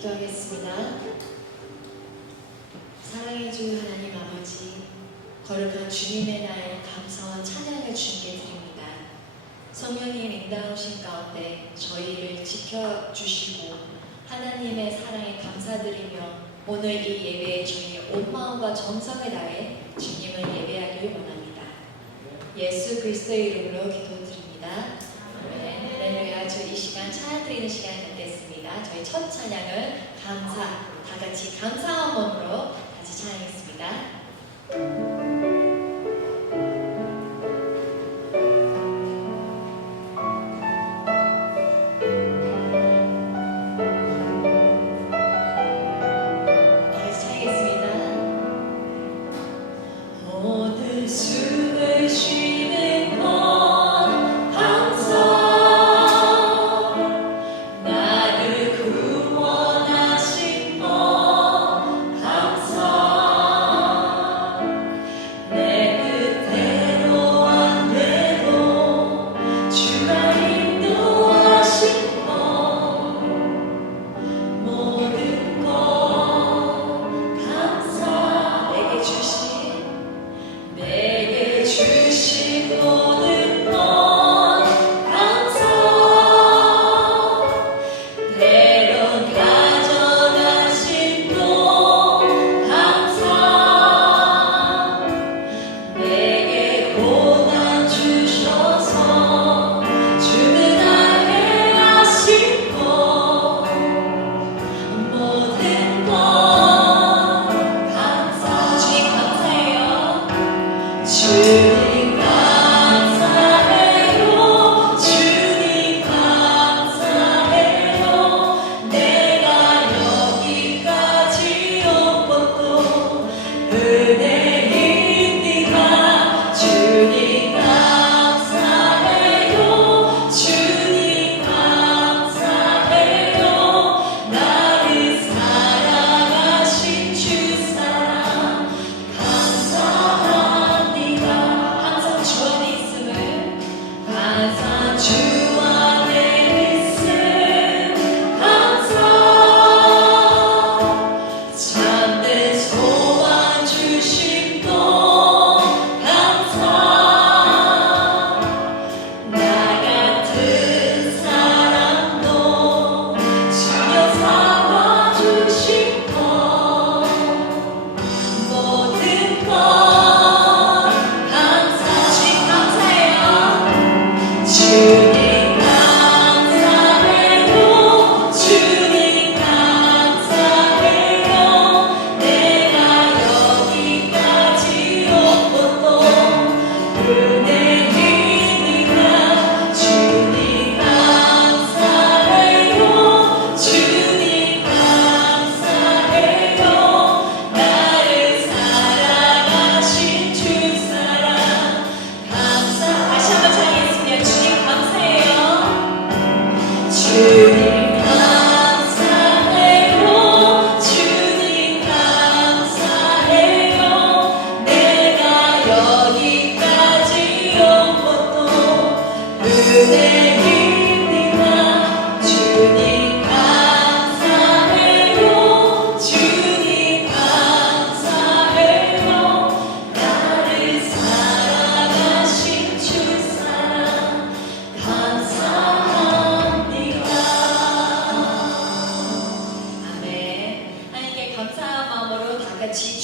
기도하겠습니다. 사랑해 주 하나님 아버지, 거룩한 주님의 날 감사와 찬양을 주님께 드립니다. 성령님 인도하신 가운데 저희를 지켜주시고 하나님의 사랑에 감사드리며 오늘 이 예배에 저희의 온 마음과 정성을 다해 주님을 예배하기를 원합니다. 예수 그리스도의 이름으로 기도드립니다. 아멘. 할렐루야. 저희 이 시간 찬양 드리는 시간 갖겠습니다. 저희 첫 찬양은 감사, 다 같이 감사한 마음으로 같이 찬양했습니다.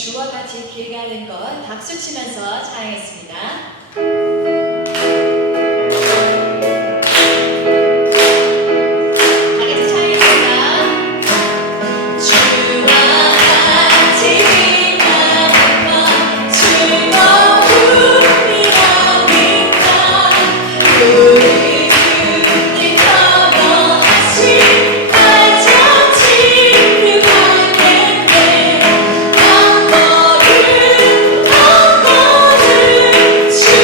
주와 같이 길 가는 것 박수 치면서 찬양했습니다. 주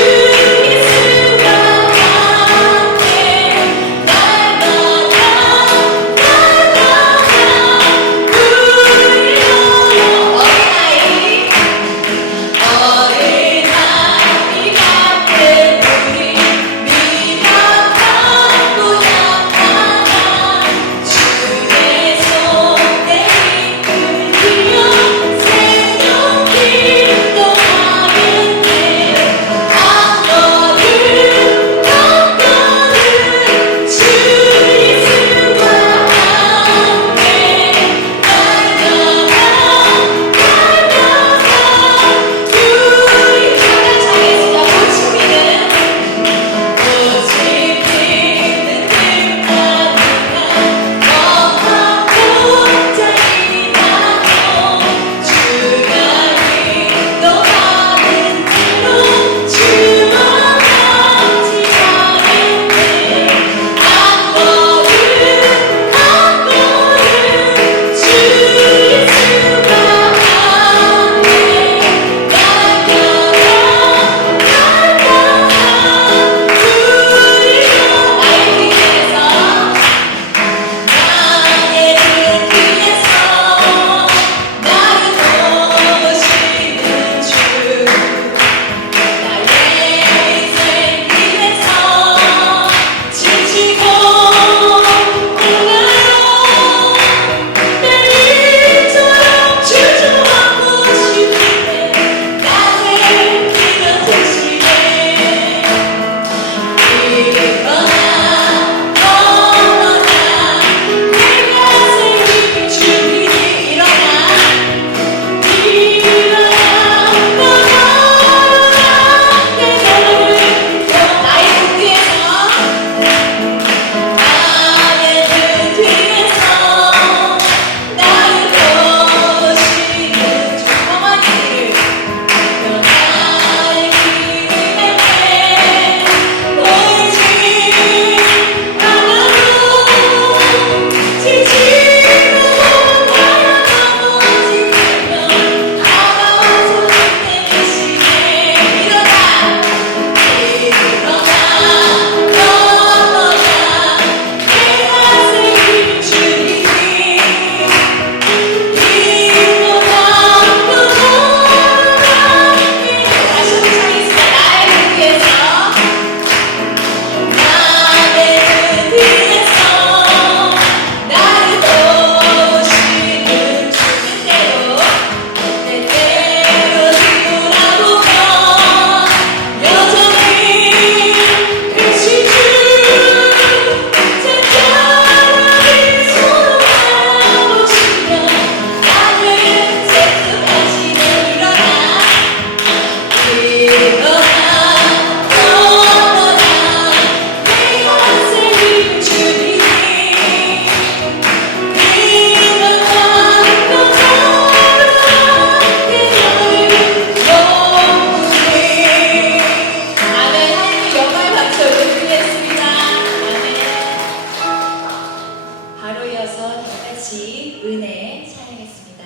이어서 다 같이 은혜 찬양했습니다.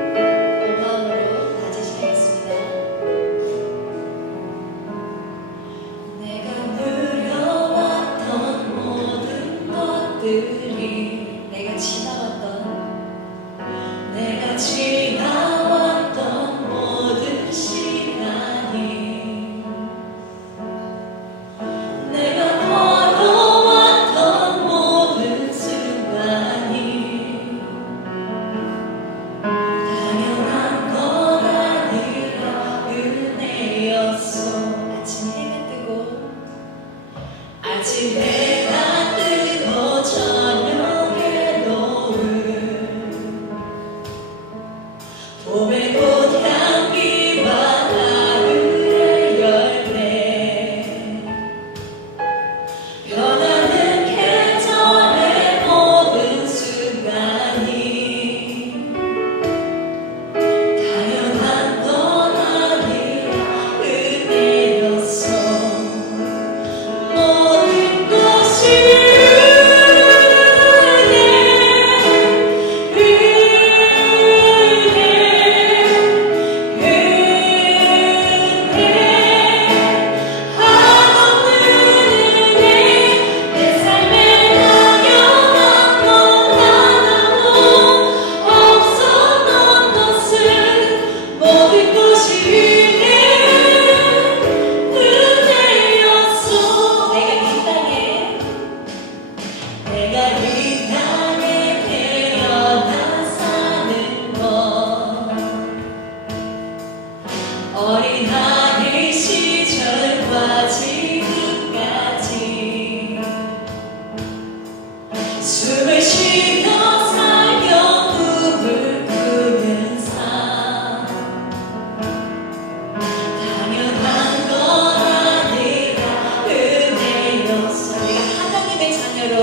고마움으로 다시 찬양했습니다. 내가 누려왔던 모든 것들이 내가 지나왔던 모든 시간이 내가 걸어왔던 모든 순간이 당연한 건 아니라 은혜였어. 아침 해가 뜨고 저녁에 노을 봄의 꽃향기와 가을의 열매 변하는 계절의 모든 순간이 당연한 건 아니라 은혜였어. 모든 것이 어린아이 시절과 지금까지 숨을 쉬며 살며 꿈을 꾸는 삶 당연한 건 아니라 은혜였어. 내가 하나님의 자녀로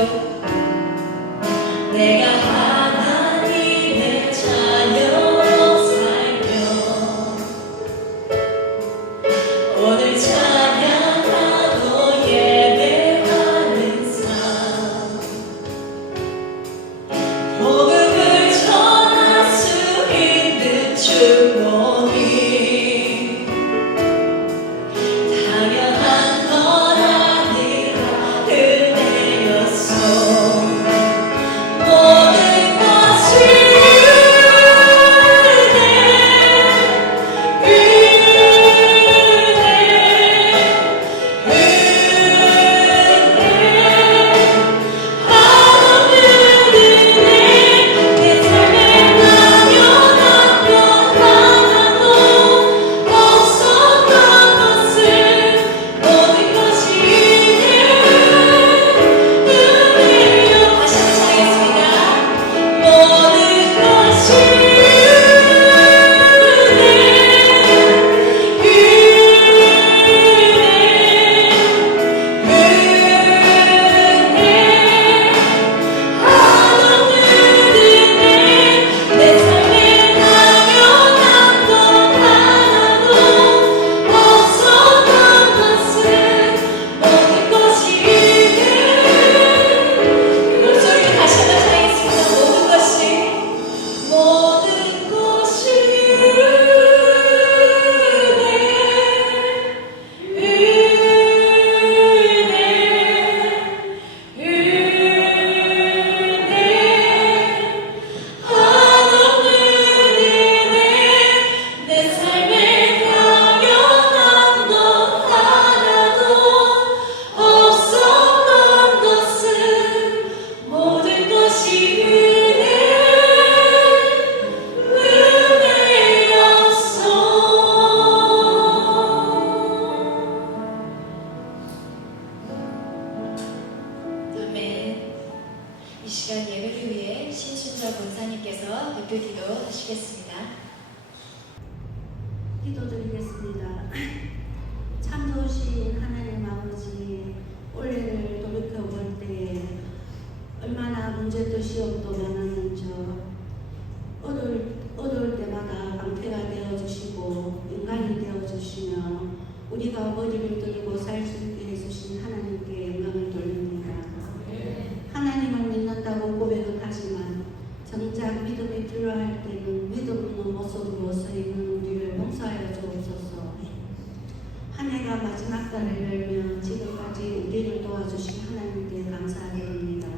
내가 하나님의 자녀로 살며 오늘 찬양하고 예배하는 삶 복음을 전할 수 있는 축복이 당연한 건 아니라 은혜였어. 모든 것이 은혜 근간이 되어주시며 우리가 머리를 들고 살 수 있게 해주신 하나님께 영광을 돌립니다. 하나님을 믿는다고 고백은 하지만 정작 믿음이 필요할 때는 믿음 없는 모습으로 서 있는 우리를 용서하여 주옵소서. 한 해가 마지막 달을 열며 지금까지 우리를 도와주신 하나님께 감사드립니다.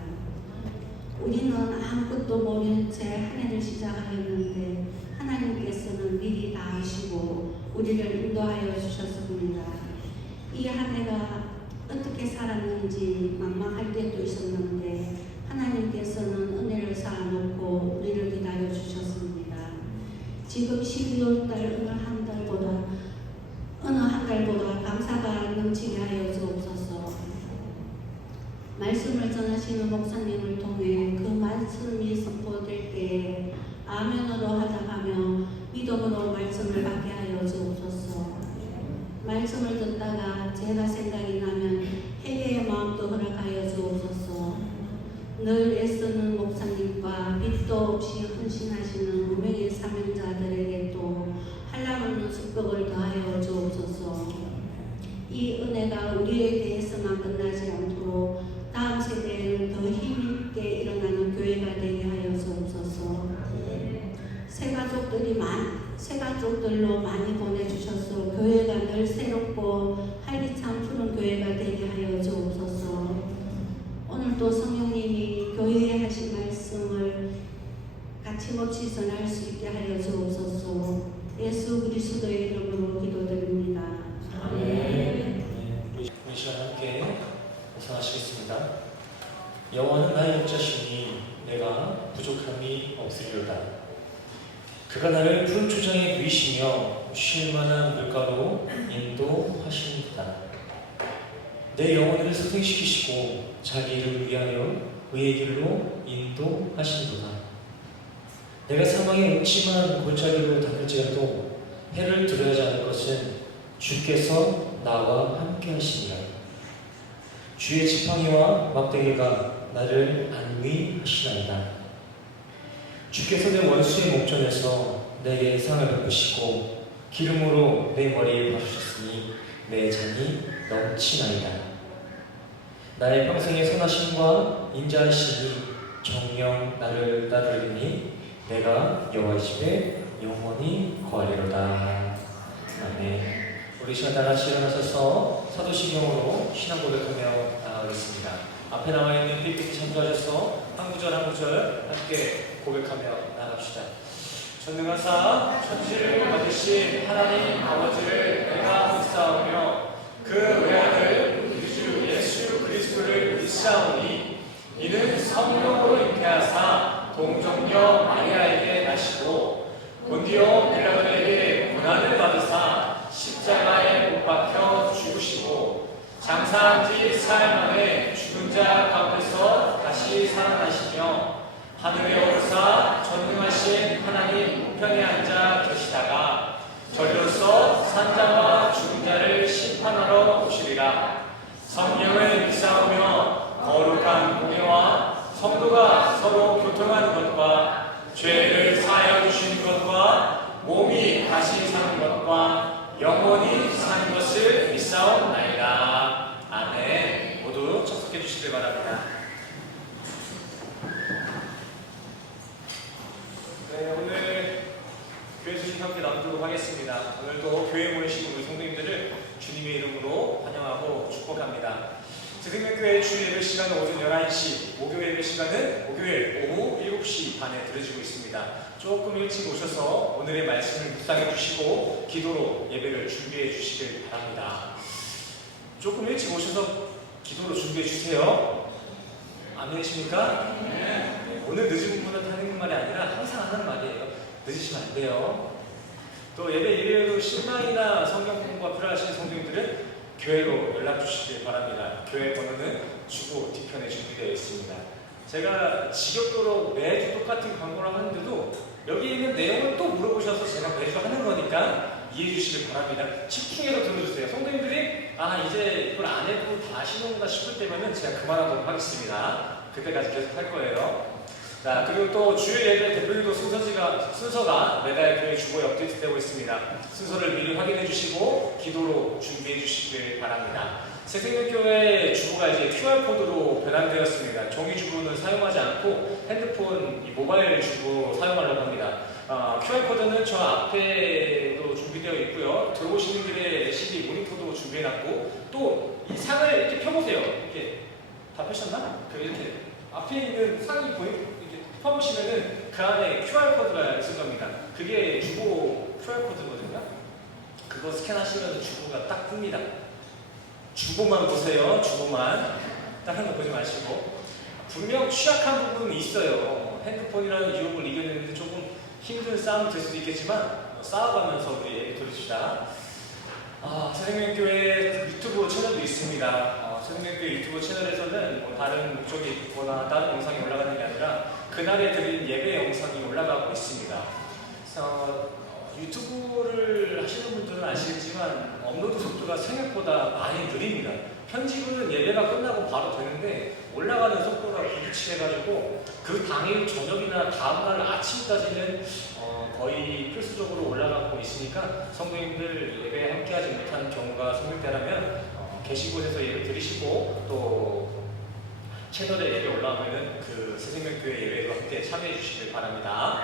우리는 아무것도 모른 채 한 해를 시작하였는데 하나님께서는 미리 다 아시고 우리를 인도하여 주셨습니다. 이 한 해가 어떻게 살았는지 막막할 때도 있었는데 하나님께서는 은혜를 쌓아놓고 우리를 기다려 주셨습니다. 지금 12월 달 어느 한 달보다 감사가 넘치게 하여 주옵소서. 말씀을 전하시는 목사님을 통해 그 말씀이 선포될 때에 아멘으로 하답하며 믿음으로 말씀을 받게 하여 주옵소서. 말씀을 듣다가 제가 생각이 나면 회개의 마음도 허락하여 주옵소서. 늘 애쓰는 목사님과 빛도 없이 헌신하시는 무명의 사명자들에게 또 한량없는 축복을 더하여 주옵소서. 이 은혜가 우리에 대해서만 끝나지 않도록 다음 세대에는 더 힘있게 일어나는 교회가 되게 하여 주옵소서. 새가족들로 많이 보내주셔서 교회가 늘 새롭고 활기찬 푸른 교회가 되게 하여 주옵소서. 오늘도 성령님이 교회에 하신 말씀을 같이 모치 전할 수 있게 하여 주옵소서. 예수 그리스도의 이름으로 기도드립니다. 아멘. 우리 시간 함께 묵상하시겠습니다. 여호와는 나의 목자시니 내가 부족함이 없으리로다. 그가 나를 푸른 초장에 누이시며 쉴 만한 물가로 인도하시는도다. 내 영혼을 소생시키시고 자기 이름을 위하여 의의 길로 인도하시는도다. 내가 사망의 음침한 골짜기로 다닐지라도 해를 두려워하지 않을 것은 주께서 나와 함께 하시니라. 주의 지팡이와 막대기가 나를 안위하시나이다. 주께서 내 원수의 목전에서 내게 상을 베푸시고 기름으로 내 머리에 바르셨으니 내 잔이 넘치나이다. 나의 평생의 선하심과 인자하심이 정녕 나를 따르리니 내가 여호와의 집에 영원히 거하리로다. 아멘. 우리 시간 다 같이 일어나셔서 사도신경으로 신앙 고백하며 나아가겠습니다. 앞에 나와 있는 PPT 참조하셔서 한 구절 한 구절 함께 고백하며 나갑시다. 전능하사 천지를 만드신 하나님 아버지를 내가 믿사오며 그 외아들 우리 주 예수 그리스도를 믿사오니 이는 성령으로 잉태하사 동정녀 마리아에게 나시고 본디오 빌라도에게 고난을 받으사 십자가에 못 박혀 죽으시고 장사한 지 사흘 만에 죽은 자 가운데서 다시 살아나시며 하늘에 오르사 전능하신 하나님 우편에 앉아 계시다가 저리로서 산자와 죽은 자를 심판하러 오시리라. 성령을 믿사오며 거룩한 공예와 성도가 서로 교통하는 것과 죄를 사하여 주시는 것과 몸이 다시 사는 것과 영원히 사는 것을 믿사옵나이다. 아멘. 모두 접속해 주시길 바랍니다. 네, 오늘 교회 소식 함께 나누도록 하겠습니다. 오늘도 교회에 모이신 우리 성도님들을 주님의 이름으로 환영하고 축복합니다. 생명교회 주 예배 시간은 오전 11시, 목요일 예배 시간은 목요일 오후 7시 반에 들어지고 있습니다. 조금 일찍 오셔서 오늘의 말씀을 묵상해 주시고 기도로 예배를 준비해 주시길 바랍니다. 조금 일찍 오셔서 기도로 준비해 주세요. 아멘이십니까? 네. 오늘 늦은 분은 하는 말이 아니라 항상 하는 말이에요. 늦으시면 안 돼요. 또 예배 일요일로 신방이나 성경 공부가 필요하신 성도님들은 교회로 연락 주시길 바랍니다. 교회 번호는 주보 뒤편에 준비되어 있습니다. 제가 지겹도록 매주 똑같은 광고를 하는데도 여기 있는 내용을 또 물어보셔서 제가 매주 하는 거니까 이해해 주시길 바랍니다. 집중해서 들어주세요. 성도님들이 이제 이걸 안 해도 다 아시는구나 싶을 때면 제가 그만하도록 하겠습니다. 그때까지 계속 할 거예요. 자, 그리고 또 주일 예배 대표기도 순서가 매달 교회 주보에 업데이트되고 있습니다. 순서를 미리 확인해 주시고 기도로 준비해 주시길 바랍니다. 새생명교회 주보가 이제 QR코드로 변환되었습니다. 종이 주보는 사용하지 않고 핸드폰, 모바일 주보 사용하려고 합니다. QR코드는 저 앞에도 준비되어 있고요. 들어오시는 길에 LCD 모니터도 준비해놨고, 또 이 상을 이렇게 펴보세요. 이렇게 다 펴셨나? 이렇게 앞에 있는 상이 이렇게 펴보시면은 그 안에 QR코드가 있을 겁니다. 그게 주보 QR코드거든요. 그거 스캔하시면 주보가 딱 뜹니다. 주보만 보세요. 주보만. 다른 거 보지 마시고. 분명 취약한 부분이 있어요. 핸드폰이라는 유혹을 이겨내는데 조금 힘든 싸움이 될 수도 있겠지만 싸워가면서 우리 얘기 돌립시다. 새생명교회 유튜브 채널도 있습니다. 새생명교회 유튜브 채널에서는 뭐 다른 목적이 있거나 다른 영상이 올라가는 게 아니라 그날에 드린 예배 영상이 올라가고 있습니다. 그래서 유튜브를 하시는 분들은 아시겠지만 업로드 속도가 생각보다 많이 느립니다. 편집은 예배가 끝나고 바로 되는데 올라가는 속도가 부딪히해가지고 그 당일 저녁이나 다음날 아침까지는 거의 필수적으로 올라가고 있으니까 성도님들 예배에 함께하지 못한 경우가 생길때라면 계신 곳에서 예배 드리시고 또 채널에 예배 올라오면은 그 새생명교회 예배도 함께 참여해 주시길 바랍니다.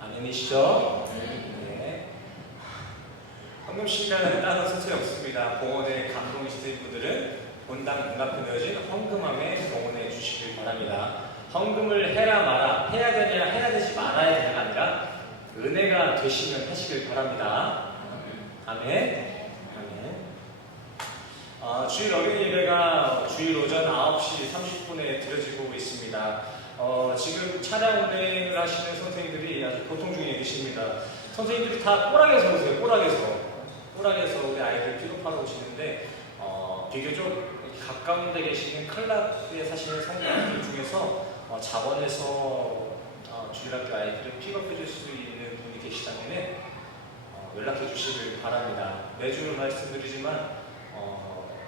아멘이시죠? 네. 헌금 시간은 따로 순서에 없습니다. 봉헌에 감동이 있으신 분들은 본당 눈앞에 놓여진 헌금함에 봉헌해 주시길 바랍니다. 헌금을 해라 마라, 해야 되냐 해야 되지 말아야 되냐가 아니라 은혜가 되시면 하시길 바랍니다. 아멘. 주일 어린이 예배가 주일 오전 9시 30분에 드려지고 있습니다. 지금 차량 운행을 하시는 선생님들이 아주 고통 중에 계십니다. 선생님들이 다 꼬락에서 오세요. 꼬락에서 우리 아이들 픽업하러 오시는데 비교적 가까운 데 계시는 클락에 사시는 성도님들 중에서 자원에서 주일학교 아이들을 픽업해 줄 수 있는 분이 계시다면 연락해 주시길 바랍니다. 매주 말씀드리지만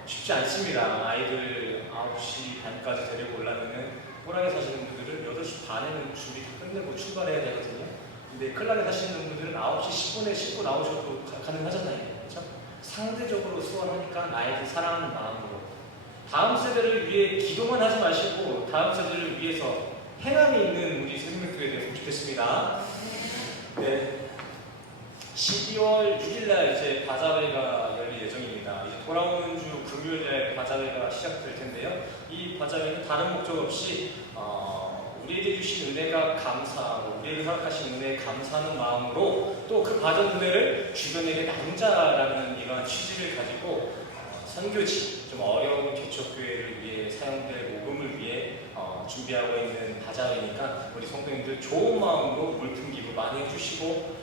쉽지 않습니다. 아이들 9시 반까지 데리고 오려면 꼬락에 사시는 분들은 8시 반에는 준비 다 끝내고 출발해야 되거든요. 근데 클락에 사시는 분들은 9시 10분에 씻고 나오셔도 가능하잖아요. 그렇죠? 상대적으로 수월하니까 아이들 사랑하는 마음으로 다음 세대를 위해 기도만 하지 마시고 다음 세대를 위해서 행함이 있는 우리 새생명교회에 됐으면 좋겠습니다. 네. 12월 6일날 이제 바자회가 열릴 예정입니다. 이제 돌아오는 주 금요일에 바자회가 시작될 텐데요. 이 바자회는 다른 목적 없이 우리에게 주신 은혜가 감사하고 우리에게 허락하신 은혜에 감사하는 마음으로 또 그 받은 은혜를 주변에게 나누자라는 이러한 취지를 가지고 선교지, 좀 어려운 개척교회를 위해 사용될 모금을 위해 준비하고 있는 바자회니까 우리 성도님들 좋은 마음으로 물품 기부 많이 해주시고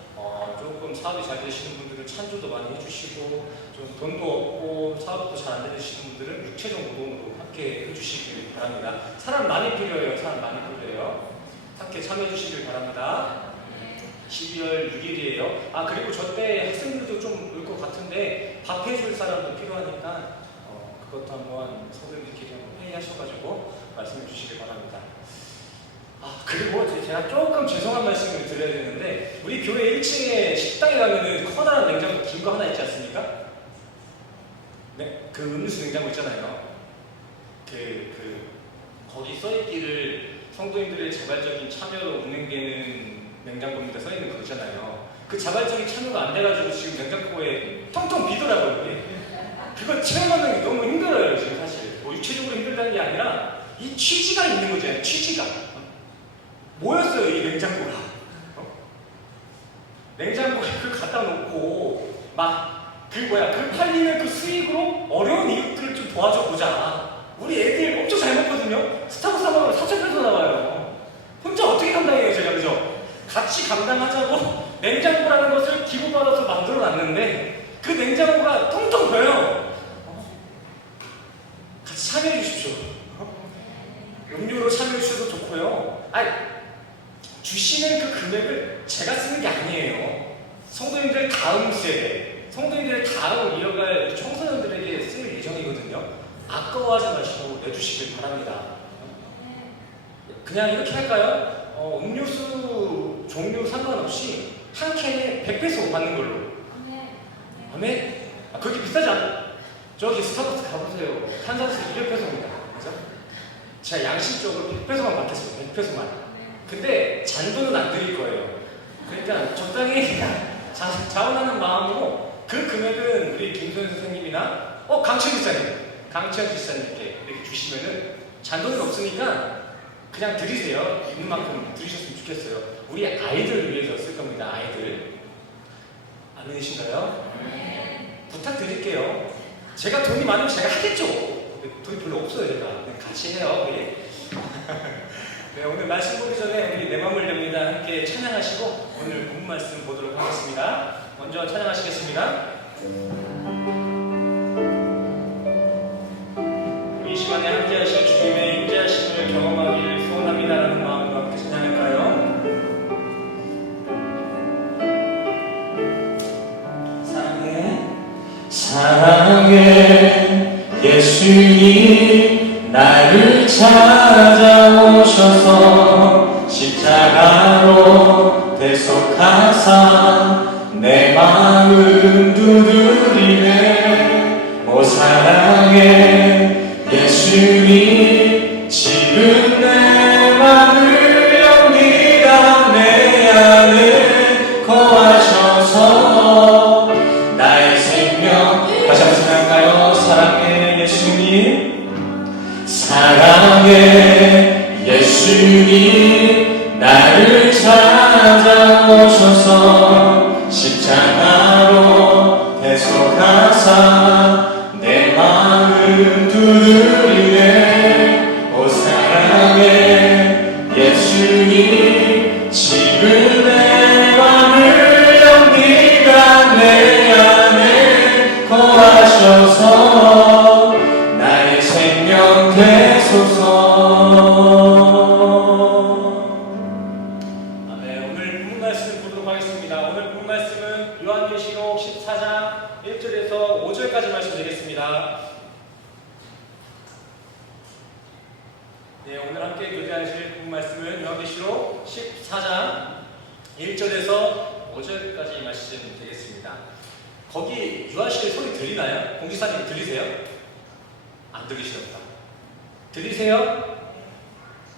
조금 사업이 잘 되시는 분들은 찬조도 많이 해주시고 좀 돈도 없고 사업도 잘 안 되시는 분들은 육체적 노동으로 함께 해주시길 바랍니다. 사람 많이 필요해요. 함께 참여해 주시길 바랍니다. 12월 6일이에요. 그리고 저 때 학생들도 좀 올 것 같은데 밥 해줄 사람도 필요하니까 그것도 한번 성도님들끼리 한번 회의하셔가지고 말씀해 주시길 바랍니다. 그리고 제가 조금 죄송한 말씀을 드려야 되는데 우리 교회 1층에 식당에 가면은 커다란 냉장고 긴 거 하나 있지 않습니까? 네, 그 음료수 냉장고 있잖아요. 거기 써있기를 성도님들의 자발적인 참여로 운행되는 냉장고입니다. 써있는 거 있잖아요. 그 자발적인 참여가 안 돼가지고 지금 냉장고에 텅텅 비더라고요. 이게. 그거 체험하는 게 너무 힘들어요. 지금 사실 뭐 육체적으로 힘들다는 게 아니라 이 취지가 있는 거잖아요. 취지가 뭐였어요 이 냉장고가. 냉장고에 그 갖다 놓고 그 팔리는 그 수익으로 어려운 이웃들을 좀 도와줘 보자. 우리 애들 엄청 잘 먹거든요. 스타벅스 먹으면 4,000페소 나와요. 혼자 어떻게 감당해요 제가. 그죠? 같이 감당하자고 냉장고라는 것을 기부받아서 만들어 놨는데 그 냉장고가 텅텅 비어요. 같이 참여해 주십시오. 음료로 참여해 주셔도 좋고요. 주시는 그 금액을 제가 쓰는 게 아니에요. 성도님들 다음 세대, 성도님들의 다음 이어갈 청소년들에게 쓸 예정이거든요. 아까워하지 마시고 내주시길 바랍니다. 그냥 이렇게 할까요? 음료수 종류 상관없이 한 캔에 100페소 받는 걸로. 아멘? 그렇게 비싸지 않아. 저기 스타벅스 가보세요. 탄산수 200페소입니다. 그죠? 제가 양심적으로 100페소만 받겠어요. 100페소만. 근데 잔돈은 안 드릴 거예요. 그러니까 적당히 자원하는 마음으로 그 금액은 우리 김소연 선생님이나 강천 지사님께 이렇게 주시면은 잔돈은 없으니까 그냥 드리세요. 있는 만큼 드리셨으면 좋겠어요. 우리 아이들을 위해서 쓸 겁니다. 아이들. 아멘이신가요? 부탁드릴게요. 제가 돈이 많으면 제가 하겠죠. 돈이 별로 없어요. 제가 같이 해요. 우리. 네, 오늘 말씀 보기 전에 우리 내 맘을 엽니다. 함께 찬양하시고 오늘 본 말씀 보도록 하겠습니다. 먼저 찬양하시겠습니다. 이 시간에 함께 하실 주님의 임재하심을 경험하기를 소원합니다라는 마음으로 함께 찬양할까요? 사랑해 예수님 나를 찾아오셔서 십자가로 대속하사 내 마음 두드리네. 오 사랑해 예수님 지금 내 맘을 엽니다. 내 안에 거하셔서 나의 생명. 다시 한번 생각할까요? 사랑해 예수님 사랑해 예수님 나를 찾아오셔서 십자가로 대속하사 내 마음 두드리네. 오 사랑해 예수님 지금 내 맘을 엽니다. 내 안에 거하셔서 나의 생명 되소서. 오늘 본 말씀 보도록 하겠습니다. 오늘 본 말씀은 요한계시록 14장 1절에서 5절까지 말씀 드리겠습니다. 네, 오늘 함께 교제하실 본 말씀은 요한계시록 14장 1절에서 5절까지 말씀 되겠습니다. 거기 유아씨의 소리 들리나요? 공지사님 들리세요? 안 들리시렵다. 들리세요?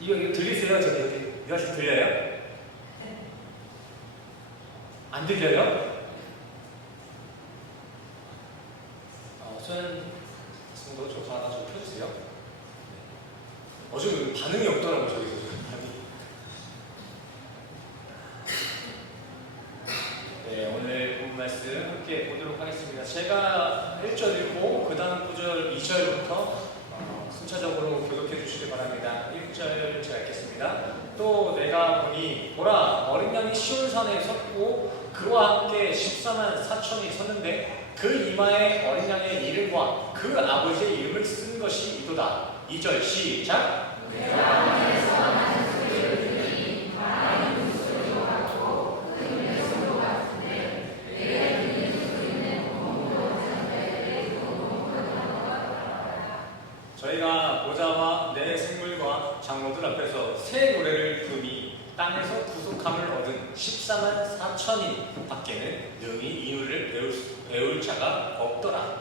이거 들리세요? 저기 여기 유아씨 들려요? 안 들려요? 소연 친구도 좀 전화 좀 켜주세요. 좀 반응이 없더라고 저기서 네, 오늘 본 말씀 함께 보도록 하겠습니다. 제가 1절 읽고 그 다음 9절, 2절부터 순차적으로 교독해 주시기 바랍니다. 1절 제가 읽겠습니다. 또 내가 보니 보라 어린 양이 시온산에 섰고 그와 함께 14만 4천이 섰는데 그 이마에 어린 양의 이름과 그 아버지의 이름을 쓴 것이 이도다. 2절 시작. 저희가 보좌와 내 생물과 장로들 앞에서 새 노래를 부르니 땅에서 구속함을 얻은 14만 4천인 밖에는 능히 이 노래를 배울 자가 없더라.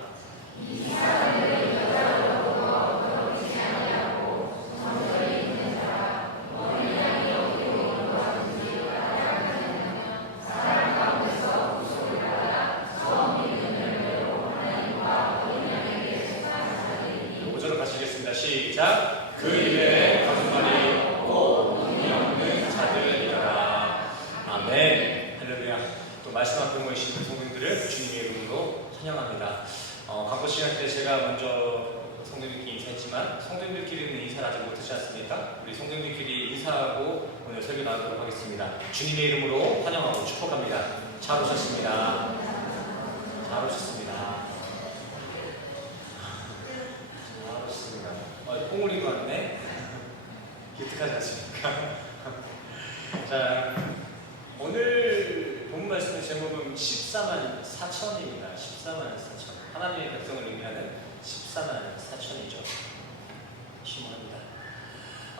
시작. 그 일에 거짓말이 없고 돈이 없는 자들이라. 아멘. 할렐루야. 또 말씀 앞에 모이신 성도님들을 주님의 이름으로 찬양합니다. 광고 시간 때 제가 먼저 성도님들끼리 인사했지만 성도님들끼리는 인사를 아직 못하지 않습니까? 우리 성도님들끼리 인사하고 오늘 설교 나누도록 하겠습니다. 주님의 이름으로 환영하고 축복합니다. 잘 오셨습니다. 잘 오셨습니다. 꽁을 입고 왔네? 기특하지 않습니까? 자, 오늘 본 말씀의 제목은 14만 4천입니다. 14만 4천. 하나님의 백성을 의미하는 14만 4천이죠. 심오합니다.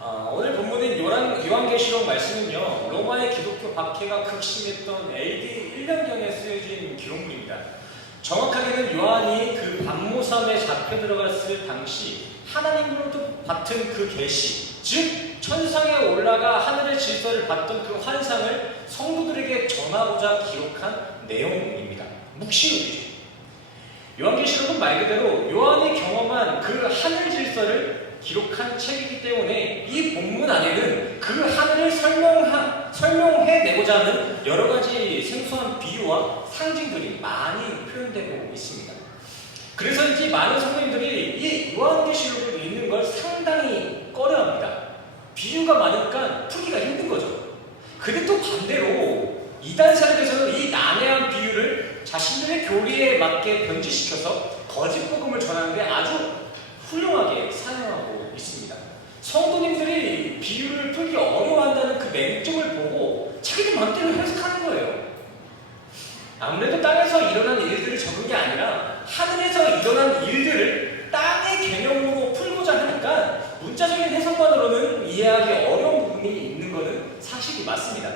오늘 본문인 요한계시록 말씀은요, 로마의 기독교 박해가 극심했던 AD 1년경에 쓰여진 기록물입니다. 정확하게는 요한이 그 반모섬에 잡혀 들어갔을 당시 하나님으로부터 받은 그 계시, 즉 천상에 올라가 하늘의 질서를 받던 그 환상을 성도들에게 전하고자 기록한 내용입니다. 묵시록이죠. 요한계시록은 말 그대로 요한이 경험한 그 하늘 질서를 기록한 책이기 때문에 이 본문 안에는 그 하늘을 설명해내고자 하는 여러 가지 생소한 비유와 상징들이 많이 표현되고 있습니다. 그래서인지 많은 성도님들이 이 요한계시록을 읽는 걸 상당히 꺼려합니다. 비유가 많으니까 풀기가 힘든 거죠. 근데 또 반대로 이단 세력에서는 이 난해한 비유를 자신들의 교리에 맞게 변질시켜서 거짓 복음을 전하는데 아주 훌륭하게 사용하고 있습니다. 성도님들이 비유를 풀기 어려워한다는 그 맹점을 보고 자기들 마음대로 해석하는 거예요. 아무래도 땅에서 일어난 일들을 적은 게 아니라 하늘에서 일어난 일들을 땅의 개념으로 풀고자 하니까 문자적인 해석만으로는 이해하기 어려운 부분이 있는 것은 사실이 맞습니다.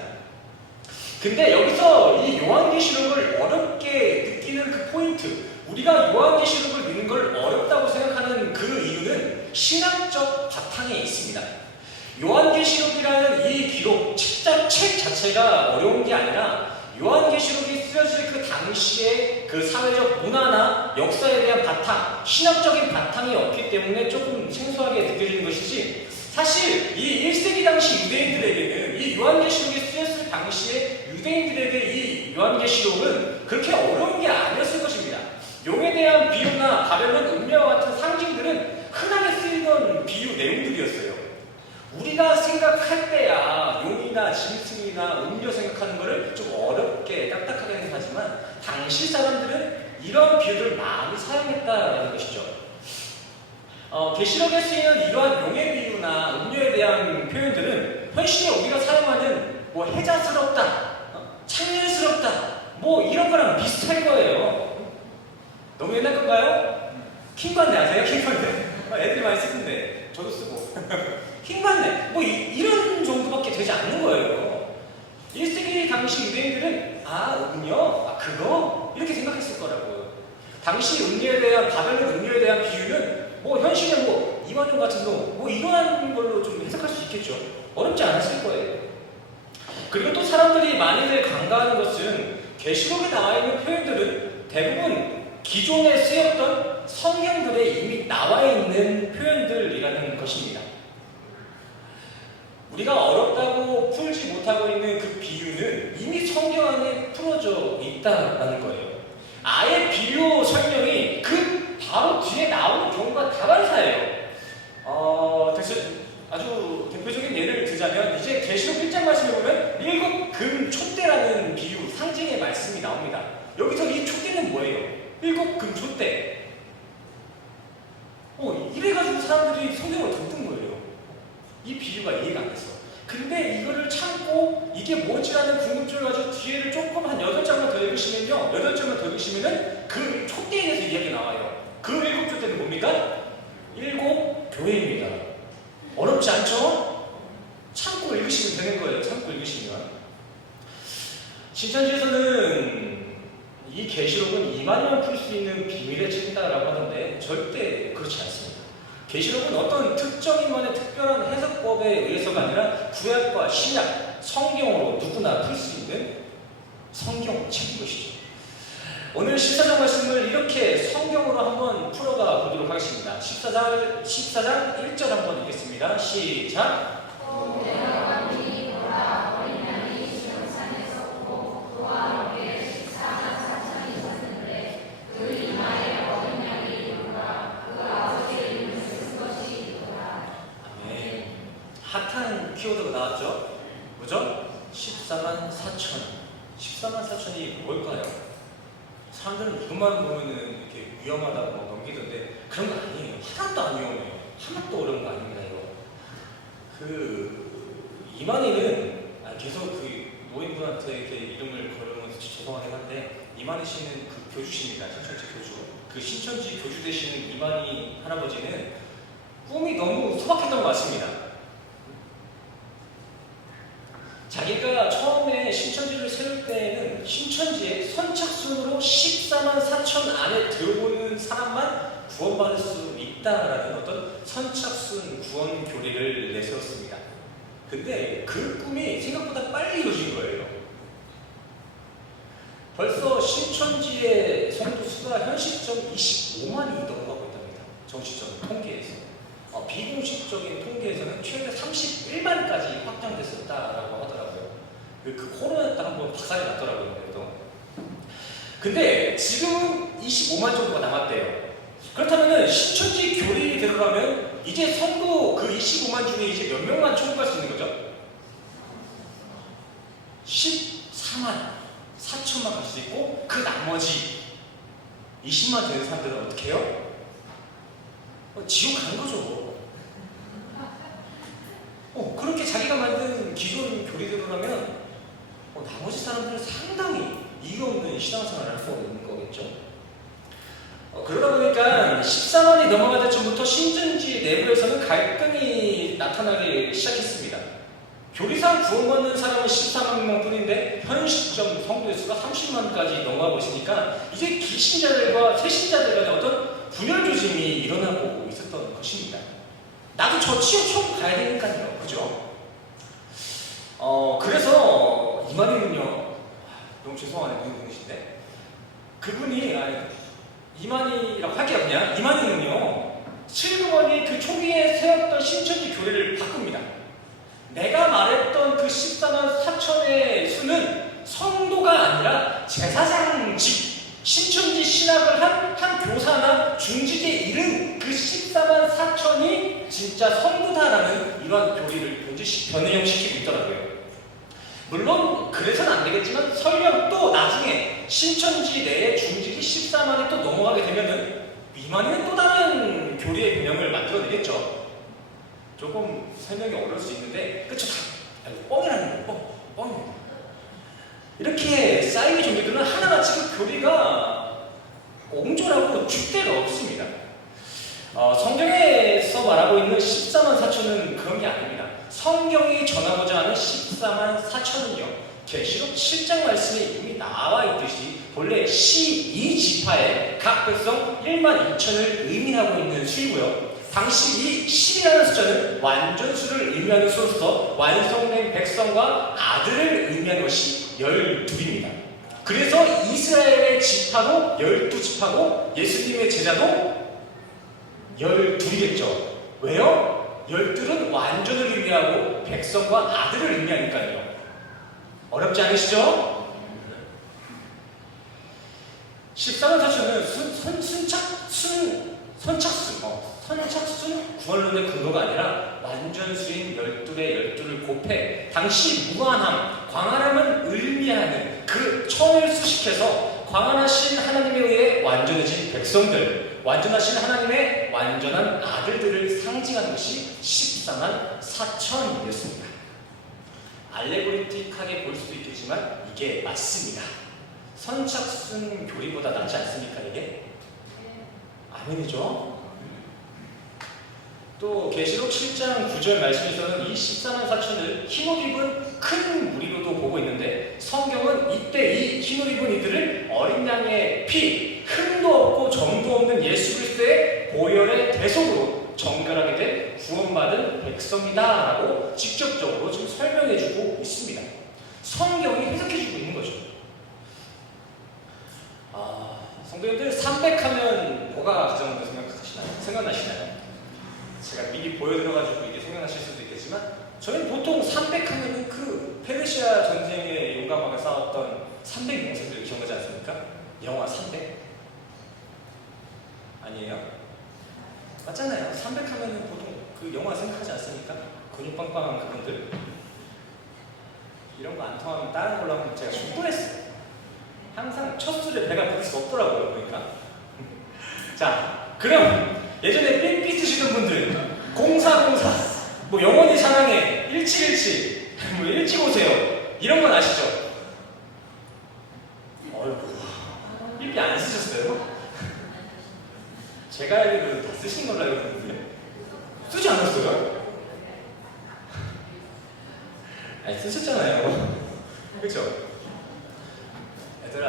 근데 여기서 이 요한계시록을 어렵게 느끼는 그 포인트, 우리가 요한계시록을 읽는 걸 어렵다고 생각하는 그 이유는 신학적 바탕에 있습니다. 요한계시록이라는 이 기록, 책 자체가 어려운 게 아니라 요한계시록이 쓰여질 그 당시의 그 사회적 문화나 역사에 대한 바탕, 신학적인 바탕이 없기 때문에 조금 생소하게 느껴지는 것이지, 사실 이 1세기 당시 유대인들에게는 이 요한계시록이 쓰였을 당시에 유대인들에게 이 요한계시록은 그렇게 어려운 게 아니었을 것입니다. 용에 대한 비유나 바벨론 음녀와 같은 상징들은 흔하게 쓰이던 비유 내용들이었어요. 우리가 생각할 때야 용이나 짐승이나 음료 생각하는 것을 좀 어렵게 딱딱하게 생각하지만 당시 사람들은 이런 비유를 많이 사용했다는 것이죠. 계시록에 쓰이는 이러한 용의 비유나 음료에 대한 표현들은 현실에 우리가 사용하는 뭐 해자스럽다, 창렬스럽다, 뭐 이런 거랑 비슷할 거예요. 너무 옛날 건가요? 킹받네 아세요? 킹받네. 애들이 많이 쓰는데 저도 쓰고 킹받네. 뭐 이런 정도밖에 되지 않는 거예요. 1세기 당시 유대인들은 음료? 그거? 이렇게 생각했을 거라고요. 당시 음료에 대한 바벨론 음료에 대한 비유는 뭐 현실에 뭐 이완용 같은 놈, 뭐 이러한 걸로 좀 해석할 수 있겠죠. 어렵지 않았을 거예요. 그리고 또 사람들이 많이들 간과하는 것은 계시록에 나와 있는 표현들은 대부분 기존에 쓰였던 성경들에 이미 나와 있는 표현들이라는 것입니다. 우리가 어렵다고 풀지 못하고 있는 그 비유는 이미 성경 안에 풀어져 있다는 거예요. 아예 비유 설명이 그 바로 뒤에 나오는 경우가 다반사예요. 아주 대표적인 예를 들자면 이제 계시록 1장 말씀에 보면 일곱 금 촛대라는 비유, 상징의 말씀이 나옵니다. 여기서 이 촛대는 뭐예요? 일곱 금 촛대. 이래가지고 사람들이 성경을 덮는 거예요. 이 비유가 이해가 안 됐어. 근데 이거를 참고 이게 뭐지라는 궁금증을 가지고 뒤에를 조금 한 8장만 더 읽으시면요, 8장만 더 읽으시면은 그 촛대에 대해서 이야기 나와요. 그 일곱 촛대는 뭡니까? 일곱 교회입니다. 어렵지 않죠? 참고 읽으시면 되는 거예요. 참고 읽으시면. 신천지에서는 이 계시록은 이만희만 풀 수 있는 비밀의 책이다라고 하던데 절대 그렇지 않습니다. 계시록은 어떤 특정인만의 특별한 해석법에 의해서가 아니라 구약과 신약, 성경으로 누구나 풀 수 있는 성경책인 것이죠. 오늘 14장 말씀을 이렇게 성경으로 한번 풀어가 보도록 하겠습니다. 14장 1절 한번 읽겠습니다. 시작! 핫한 키워드가 나왔죠? 뭐죠? 14만 4천. 14만 4천이 뭘까요? 사람들은 이것만 보면은 이렇게 위험하다고 막 넘기던데 그런 거 아니에요. 하나도 안 위험해요. 하나도 어려운 거 아닙니다, 이거. 이만희는 계속 노인분한테 이렇게 이름을 걸으면서 죄송하긴 한데, 이만희 씨는 그 교주십니다. 신천지 교주. 그 신천지 교주 되시는 이만희 할아버지는 꿈이 너무 소박했던 것 같습니다. 신천지에 선착순으로 14만 4천 안에 들어오는 사람만 구원받을 수 있다라는 어떤 선착순 구원 교리를 내세웠습니다. 근데 그 꿈이 생각보다 빨리 이루어진 거예요. 벌써 신천지의 성도 수가 현 시점 25만이 넘어가고 있답니다. 정치적 통계에서. 비공식적인 통계에서는 최대 31만까지 확장됐었다라고 하더라고요. 그 코로나 때 한번 박살이 났더라고요. 그래도. 근데 지금은 25만 정도가 남았대요. 그렇다면 신천지 교리대로라면 이제 성도 그 25만 중에 이제 몇 명만 초록할 수 있는 거죠? 14만 4천만 갈 수 있고 그 나머지 20만 되는 사람들은 어떻게 해요? 지옥 가는 거죠. 그렇게 자기가 만든 기존 교리대로라면 나머지 사람들은 상당히 이유 없는 신앙생활을 할 수 있는 거겠죠. 그러다 보니까 14만이 넘어갈 때쯤부터 신천지 내부에서는 갈등이 나타나기 시작했습니다. 교리상 구원받는 사람은 14만 명 뿐인데 현 시점 성도의 수가 30만까지 넘어가고 있으니까 이제 기신자들과 새신자들 간의 어떤 분열 조짐이 일어나고 있었던 것입니다. 나도 저 취업 처음 가야 되니까요. 그죠? 그래서 이만희는요, 너무 죄송하네, 분이신데 그분이 이만희라고 할게요. 그냥 이만희는요, 실그머니 그 초기에 세웠던 신천지 교리를 바꿉니다. 내가 말했던 그 14만 4천의 수는 성도가 아니라 제사장직, 신천지 신학을 한 교사나 중직에 이른 그 14만 4천이 진짜 성도다라는 이러한 교리를 변형시키고 있더라고요. 물론 그래서는 안 되겠지만 설령 또 나중에 신천지 내에 중직이 14만이 또 넘어가게 되면은 이만희는 또 다른 교리의 변형을 만들어내겠죠. 조금 설명이 어려울 수 있는데 그쵸? 뻥이라는 거예요. 뻥입니다. 이렇게 쌓이는 종교들은 하나같이 그 교리가 옹졸하고 줏대가 없습니다. 성경에서 말하고 있는 14만 4천은 그런 게 아닙니다. 성경이 전하고자 하는 14만 4천은요, 계시록 7장 말씀에 이미 나와 있듯이 본래 12지파의 각 백성 1만 2천을 의미하고 있는 수이고요. 당시 이 10이라는 숫자는 완전수를 의미하는 수로서 완성된 백성과 아들을 의미하는 것이 12입니다. 그래서 이스라엘의 지파도 12지파고 예수님의 제자도 12이겠죠. 왜요? 12은 완전을 의미하고 백성과 아들을 의미하니까요. 어렵지 않으시죠? 14만 4천은 선착순 구원론의 근거가 아니라 완전수인 12의 12를 곱해 당시 무한함, 광활함을 의미하는 그 천을 수식해서 광활하신 하나님에 의해 완전해진 백성들, 완전하신 하나님의 완전한 아들들을 상징하는 것이 14만 4천이었습니다. 알레고리틱하게 볼 수도 있겠지만 이게 맞습니다. 선착순 교리보다 낫지 않습니까 이게? 아멘이죠? 또 계시록 7장 9절 말씀에서는 이 14만 4천을 흰옷 입은 큰 무리로도 보고 있는데 성경은 이때 이 흰옷 입은 이들을 어린 양의 피, 흠도 없고 점도 없는 예수 그리스도의 보혈의 대속으로 정결하게 된 구원받은 백성이다라고 직접적으로 지금 설명해주고 있습니다. 성경이 해석해주고 있는 거죠. 성도님들 300하면 뭐가 가장 먼저 생각나시나요? 제가 미리 보여드려가지고 이게 생각나실 수도 있겠지만 저희는 보통 300하면은 그 페르시아 전쟁에 용감하게 싸웠던 300 용사들 기억나지 않습니까? 영화 300? 아니에요? 맞잖아요. 300하면은 보통 그 영화 생각하지 않습니까? 근육 빵빵한 그분들. 이런 거 안 통하면 다른 걸로 하면 제가 죽도했어요. 항상 첫 술에 배가 부를 수 없더라고요. 그러니까. 자, 그럼 예전에 삐삐 쓰시던 분들 0404 뭐 영원히 사랑해 1717 뭐 일찍 오세요 이런 건 아시죠? 어이구 삐삐 안 쓰셨어요? 제가 알기로는 다 쓰신 걸로 알고 있는데 쓰지 않았어요? 아니 쓰셨잖아요. 그쵸? 얘들아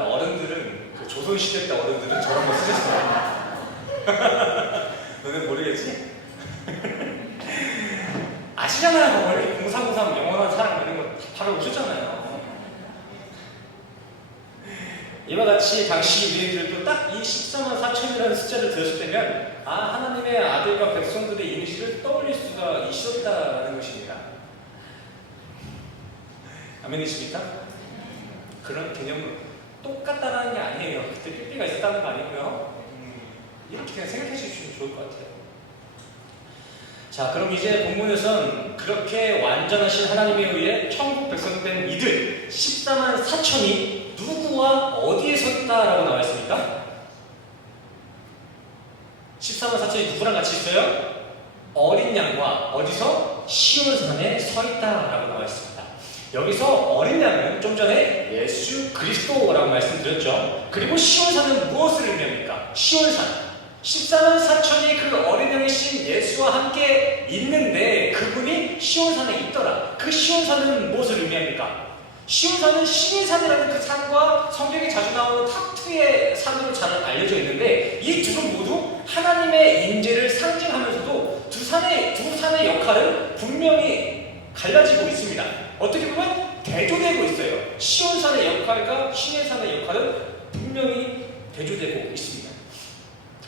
그 조선시대 때 어른들은 저런 거 쓰셨어요. 너는 모르겠지? 아시잖아요. 원래 0303 영원한 사랑 이런 거 바로 오셨잖아요. 이와 같이 당시 유대인들도 딱 이 14만 4천이라는 숫자를 들었을 때면 하나님의 아들과 백성들의 이미지를 떠올릴 수가 있었다라는 것입니다. 아멘이십니까? 그런 개념은 똑같다라는 게 아니에요. 그때 삐삐가 있었다는 거 아니고요. 이렇게 그냥 생각해 주시면 좋을 것 같아요. 자, 그럼 이제 본문에선 그렇게 완전하신 하나님에 의해 천국 백성 된 이들 14만 4천이 누구와 어디에 서 있다라고 나와 있습니까? 14만 4천이 누구랑 같이 있어요? 어린 양과 어디서? 시온산에 서 있다라고 나와 있습니다. 여기서 어린 양은 좀 전에 예수 그리스도라고 말씀드렸죠. 그리고 시온산은 무엇을 의미합니까? 시온산. 14만 4천이 그 어린 양이신 예수와 함께 있는데 그분이 시온산에 있더라. 그 시온산은 무엇을 의미합니까? 시온산은 신인산이라는 그 산과 성경에 자주 나오는 탑2의 산으로 잘 알려져 있는데 이 둘은 모두 하나님의 임재를 상징하면서도 두 산의 역할은 분명히 갈라지고 있습니다. 어떻게 보면 대조되고 있어요. 시온산의 역할과 신인산의 역할은 분명히 대조되고 있습니다.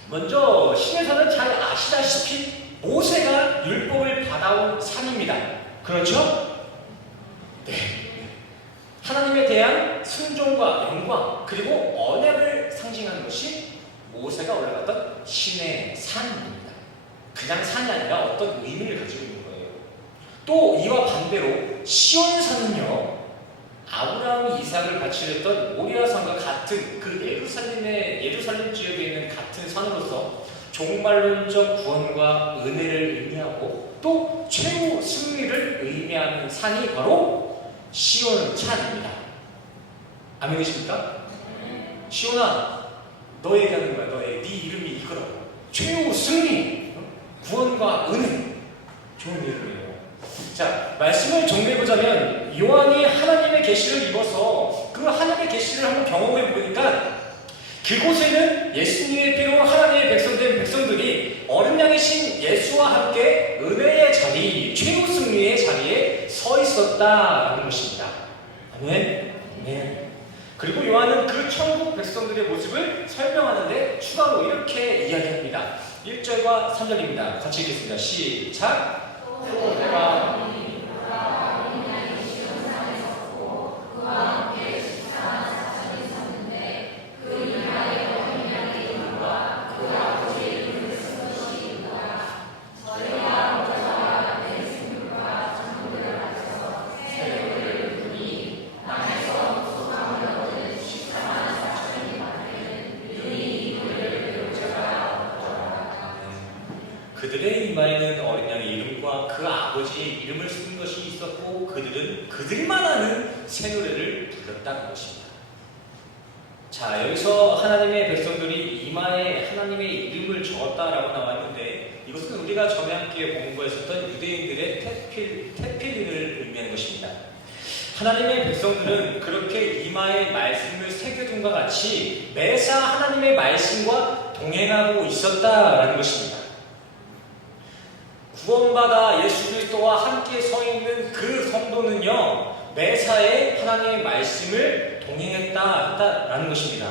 먼저 신해산은 잘 아시다시피 모세가 율법을 받아온 산입니다. 그렇죠? 네. 하나님에 대한 순종과 영광 그리고 언약을 상징하는 것이 모세가 올라갔던 신의 산입니다. 그냥 산이 아니라 어떤 의미를 가지고 있는 거예요. 또 이와 반대로 시온산은요, 아브라함이 이삭을 바치렸던 모리아산과 같은 그 예루살렘 지역에 있는 같은 산으로서 종말론적 구원과 은혜를 의미하고 또 최후 승리를 의미하는 산이 바로 시온산입니다. 아멘이십니까? 시온아, 너 얘기하는 거야. 네 이름이 이거라고. 최후 승리, 구원과 은혜. 좋은 이름이에요. 자, 말씀을 정리해보자면 요한이 하나님의 계시를 입어서 그 하나님의 계시를 한번 경험해보니까 그곳에는 예수님의 피로 하나님의 백성된 백성들이 어린 양이신 예수와 함께 은혜의 자리, 최후 승리의 자리에 서 있었다라는 것입니다. 아멘. 네. 그리고 요한은 그 천국 백성들의 모습을 설명하는데 추가로 이렇게 이야기합니다. 1절과 3절입니다. 같이 읽겠습니다. 시작. 그들의 이마에는 어린 양의 이름과 그 아버지의 이름을 쓴 것이 있었고 그들은 그들만 아는 새 노래를 불렀다는 것입니다. 자, 여기서 하나님의 백성들이 이마에 하나님의 이름을 적었다라고 나와 있는데 이것은 우리가 전에 함께 공부했었던 유대인들의 테필린을 의미하는 것입니다. 하나님의 백성들은 그렇게 이마에 말씀을 새겨둔과 같이 매사 하나님의 말씀과 동행하고 있었다라는 것입니다. 구원받아 예수 그리스도와 함께 서 있는 그 성도는요, 매사에 하나님의 말씀을 동행했다라는 것입니다.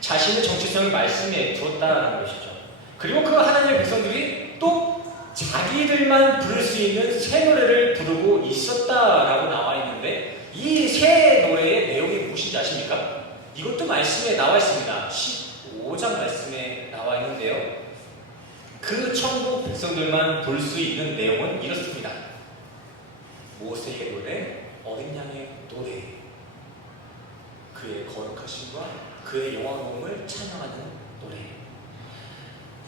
자신의 정체성을 말씀에 두었다라는 것이죠. 그리고 그 하나님의 백성들이 또 자기들만 부를 수 있는 새 노래를 부르고 있었다라고 나와 있는데 이 새 노래의 내용이 무엇인지 아십니까? 이것도 말씀에 나와 있습니다. 15장 말씀에 나와 있는데요. 그 천국 백성들만 볼 수 있는 내용은 이렇습니다. 모세의 노래, 어린 양의 노래, 그의 거룩하심과 그의 영화로움을 찬양하는 노래.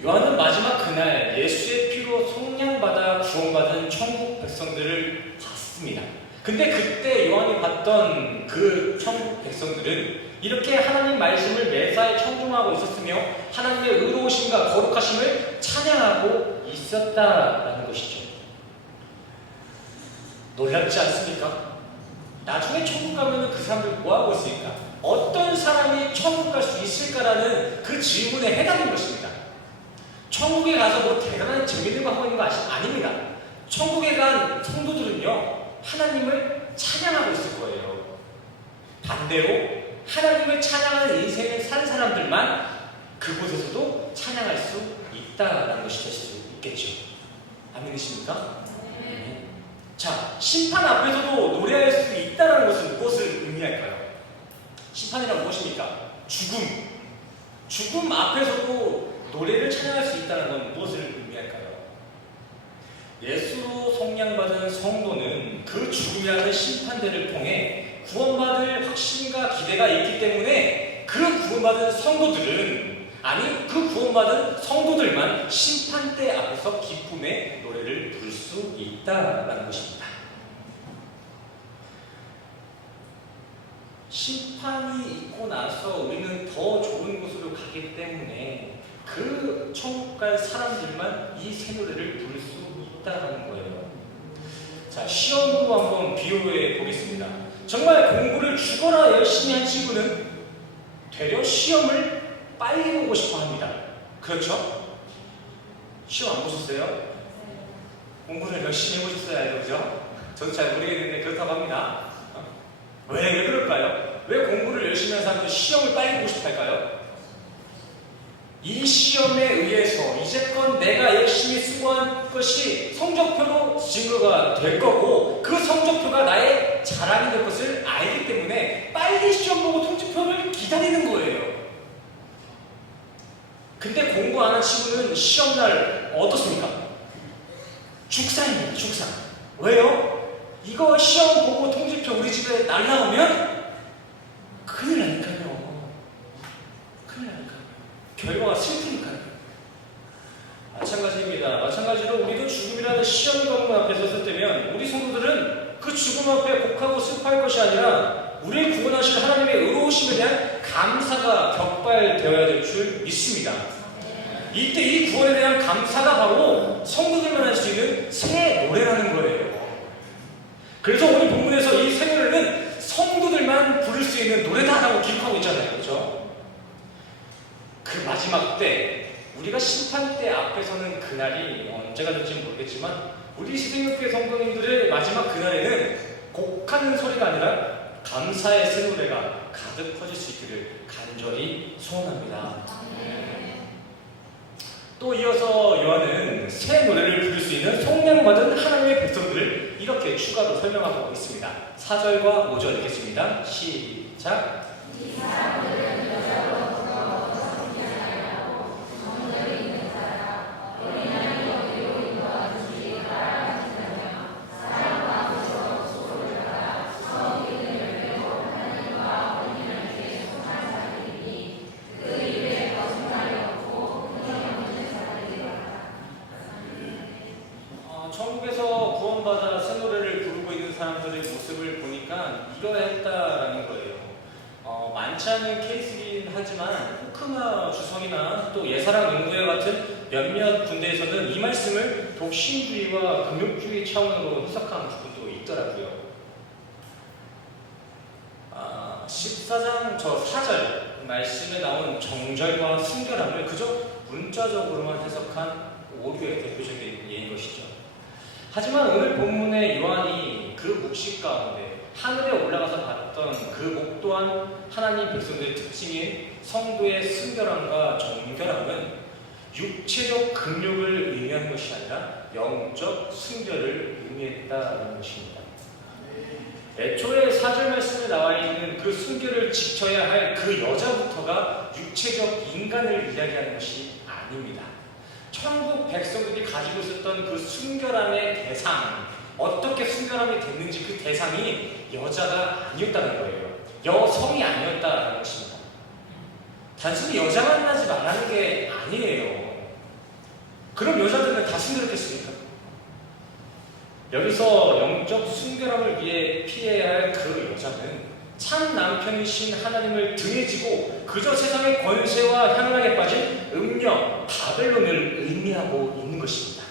요한은 마지막 그날 예수의 피로 속량받아 구원받은 천국 백성들을 봤습니다. 근데 그때 요한이 봤던 그 천국 백성들은 이렇게 하나님 말씀을 매사에 청중하고 있었으며 하나님의 의로우심과 거룩하심을 찬양하고 있었다라는 것이죠. 놀랍지 않습니까? 나중에 천국 가면은 그 사람들 뭐하고 있으니까? 어떤 사람이 천국 갈 수 있을까라는 그 질문에 해답인 것입니다. 천국에 가서 뭐 대단한 재밌는 거 하고 있는 거 아닙니다. 천국에 간 성도들은요, 하나님을 찬양하고 있을 거예요. 반대로 하나님을 찬양하는 인생을 산 사람들만 그곳에서도 찬양할 수 있다라는 것이 될 수 있겠죠. 안 믿으십니까? 네. 자, 심판 앞에서도 노래할 수 있다는 것은 무엇을 의미할까요? 심판이란 무엇입니까? 죽음. 죽음 앞에서도 노래를 찬양할 수 있다는 건 무엇을 의미할까요? 예수로 속량받은 성도는 그 죽음이라는 심판대를 통해 구원받을 확신과 기대가 있기 때문에 그 구원받은 성도들은 그 구원받은 성도들만 심판대 앞에서 기쁨의 노래를 부를 수 있다라는 것입니다. 심판이 있고 나서 우리는 더 좋은 곳으로 가기 때문에 그 천국 갈 사람들만 이 새 노래를 부를 수 있다는 거예요. 자, 시험으로 한번 비교해 보겠습니다. 정말 공부를 죽어라 열심히 한 친구는 되려 시험을 빨리 보고 싶어 합니다. 그렇죠? 시험 안 보셨어요? 공부를 열심히 해보셨어야 해요, 그죠? 저도 잘 모르겠는데 그렇다고 합니다. 왜 그럴까요? 왜 공부를 열심히 하는 사람들이 시험을 빨리 보고 싶어 할까요? 이 시험에 의해서 이제껏 내가 열심히 수고한 것이 성적표로 증거가 될 거고 그 성적표가 나의 자랑이 될 것을 알기 때문에 빨리 시험 보고 통지표를 기다리는 거예요. 근데 공부 안 한 친구는 시험날 어떻습니까? 죽상입니다. 죽상. 왜요? 이거 시험 보고 통지표 우리 집에 날라오면 큰일 나니까요. 큰일 나니까요. 결과가 슬프니까요. 마찬가지입니다. 마찬가지로 우리도 죽음이라는 시험 과목 앞에 섰을 때면 우리 성도들은 그 죽음 앞에 곡하고 슬퍼할 것이 아니라 우리를 구원하실 하나님의 의로우심에 대한 감사가 격발되어야 될 줄 믿습니다. 이때 이 구원에 대한 감사가 바로 성도들만 할 수 있는 새 노래라는 거예요. 그래서 오늘 본문에서 이 새 노래는 성도들만 부를 수 있는 노래다라고 기록하고 있잖아요. 그렇죠? 그 마지막 때 우리가 심판대 앞에 서는 그날이 언제가 될지 모르겠지만 우리 시생교회 성도님들의 마지막 그날에는 곡하는 소리가 아니라 감사의 새 노래가 가득 퍼질 수 있기를 간절히 소원합니다. 또 이어서 요한은 새 노래를 부를 수 있는 속량받은 하나님의 백성들을 이렇게 추가로 설명하고 있습니다. 4절과 5절 읽겠습니다. 시작. 천국에서 구원받아 새 노래를 부르고 있는 사람들의 모습을 보니까 이러했다라는 거예요. 많지 않은 케이스이긴 하지만 후크마 주성이나 또 예사랑 연구회 같은 몇몇 군대에서는 이 말씀을 독신주의와 금욕주의 차원으로 해석한 부분도 있더라고요. 14장 저 4절 말씀에 나온 정절과 순결함을 그저 문자적으로만 해석한 오류의 대표적인 예인 것이죠. 하지만 오늘 본문의 요한이 그 묵시 가운데 하늘에 올라가서 봤던 그 목 또한 하나님 백성들의 특징인 성도의 순결함과 정결함은 육체적 금욕을 의미한 것이 아니라 영적 순결을 의미했다는 것입니다. 애초에 4절 말씀에 나와 있는 그 순결을 지켜야 할 그 여자부터가 육체적 인간을 이야기하는 것이 아닙니다. 천국 백성들이 가지고 있었던 그 순결함의 대상, 어떻게 순결함이 됐는지 그 대상이 여자가 아니었다는 거예요. 여성이 아니었다는 것입니다. 단순히 여자 만나지 말라는 게 아니에요. 그럼 여자들은 다 순결했겠습니까? 여기서 영적 순결함을 위해 피해야 할 그 여자는 참 남편이신 하나님을 등에 지고 그저 세상의 권세와 향락에 빠진 음녀 바벨론을 의미하고 있는 것입니다.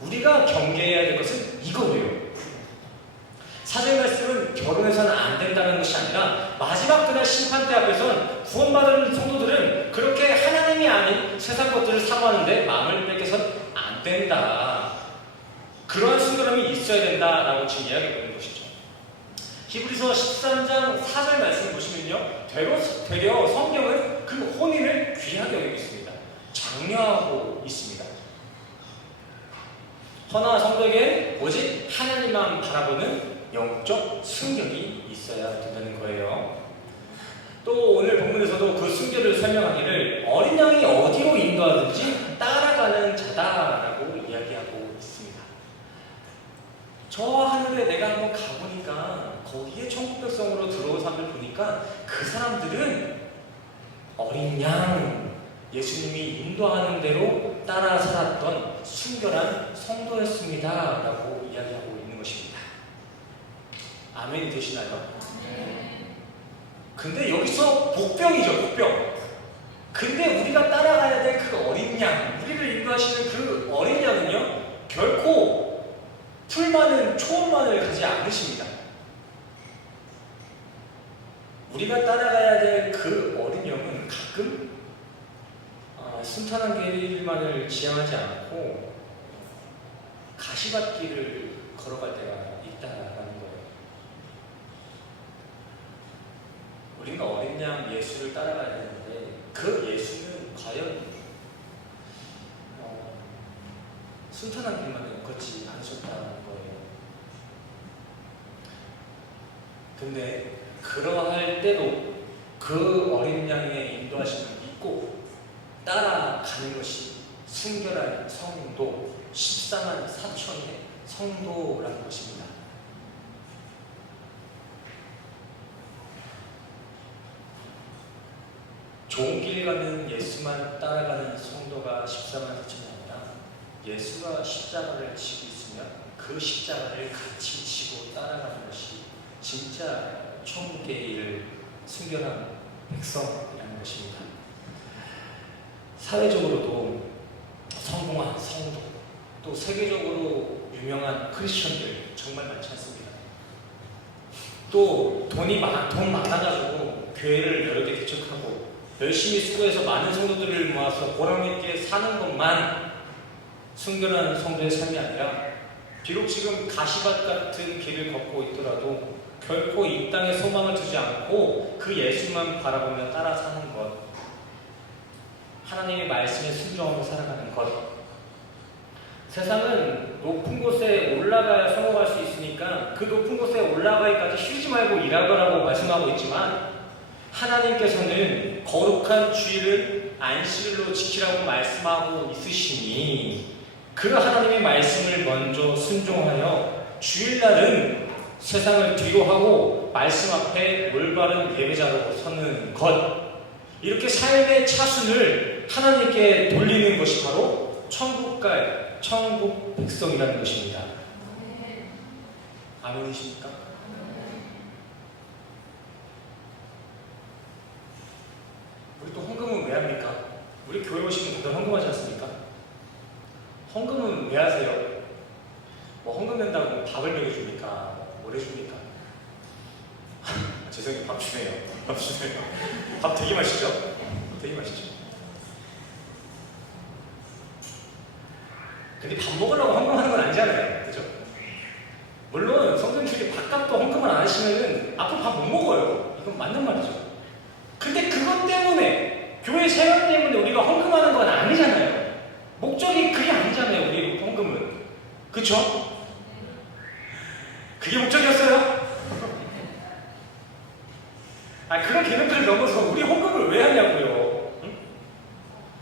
우리가 경계해야 될 것은 이거예요. 4절 말씀은 결혼해서는 안 된다는 것이 아니라 마지막 그날 심판대 앞에선 구원받은 성도들은 그렇게 하나님이 아닌 세상 것들을 사모하는데 마음을 뺏겨선 안 된다. 그러한 순결함이 있어야 된다라고 지금 이야기하고 있는 것이죠. 히브리서 13장 4절 말씀을 보시면요, 되려 성경은 그 혼인을 귀하게 여기고 있습니다. 장려하고 있습니다. 허나 성도에게 오직 하나님만 바라보는 영적 순결이 있어야 된다는 거예요. 또 오늘 본문에서도 그 순결을 설명하기를 어린 양이 어디로 인도하든지 따라가는 자다라고 이야기하고 있습니다. 저 하늘에 내가 한번 가보니까 거기에 천국 백성으로 들어온 사람들 보니까 그 사람들은 어린 양, 예수님이 인도하는 대로 따라 살았던 순결한 성도였습니다 라고 이야기하고 있는 것입니다. 아멘이 되시나요? 근데 여기서 복병이죠, 복병. 근데 우리가 따라가야 될 그 어린 양, 우리를 인도하시는 그 어린 양은요, 결코 풀많은 초원만을 가지 않으십니다. 우리가 따라가야 될 그 어린 양은 가끔 순탄한 길만을 지향하지 않고 가시밭길을 걸어갈 때가 있다라는 거예요. 우리는 어린 양 예수를 따라가야 되는데 그 예수는 과연 순탄한 길만을 걷지 않으셨다는 거예요. 근데 그러할 때도 그 어린 양의 인도하심을 믿고 따라가는 것이 순결한 성도, 14만 4천의 성도라는 것입니다. 좋은 길 가는 예수만 따라가는 성도가 14만 4천이 아니라 예수가 십자가를 지고 있으면 그 십자가를 같이 지고 따라가는 것이 진짜 천국에 이를 순결한 백성이라는 것입니다. 사회적으로도 성공한 성도, 또 세계적으로 유명한 크리스천들 정말 많지 않습니다. 또 돈 많아가지고 교회를 여러 개 개척하고 열심히 수고해서 많은 성도들을 모아서 보람있게 사는 것만 순결한 성도의 삶이 아니라 비록 지금 가시밭 같은 길을 걷고 있더라도 결코 이 땅에 소망을 두지 않고 그 예수만 바라보며 따라 사는 것, 하나님의 말씀에 순종하고 살아가는 것. 세상은 높은 곳에 올라가야 성공할 수 있으니까 그 높은 곳에 올라가기까지 쉬지 말고 일하거라고 말씀하고 있지만 하나님께서는 거룩한 주일을 안식일로 지키라고 말씀하고 있으시니 그 하나님의 말씀을 먼저 순종하여 주일날은 세상을 뒤로 하고 말씀 앞에 올바른 예배자로 서는 것, 이렇게 삶의 차순을 하나님께 돌리는 것이 바로 천국갈, 천국 백성이라는 것입니다. 아멘이십니까? 우리 또 헌금은 왜 합니까? 우리 교회 오시면 다들 헌금하지 않습니까? 헌금은 왜 하세요? 뭐 헌금 낸다고 밥을 먹여줍니까? 뭘 해줍니까? 죄송해요, 밥 주네요. 밥 주네요. 밥 되게 맛있죠? 되게 맛있죠? 근데 밥 먹으려고 헌금하는 건 아니잖아요. 그죠? 물론 성도님들이 밥값도 헌금을 안 하시면은 앞으로 밥 못 먹어요. 이건 맞는 말이죠. 근데 그것 때문에, 교회 세원 때문에 우리가 헌금하는 건 아니잖아요. 목적이 그게 아니잖아요, 우리 헌금은. 그쵸? 그게 목적이었어요? 그런 개념들을 넘어서 우리 헌금을 왜 하냐고요. 응?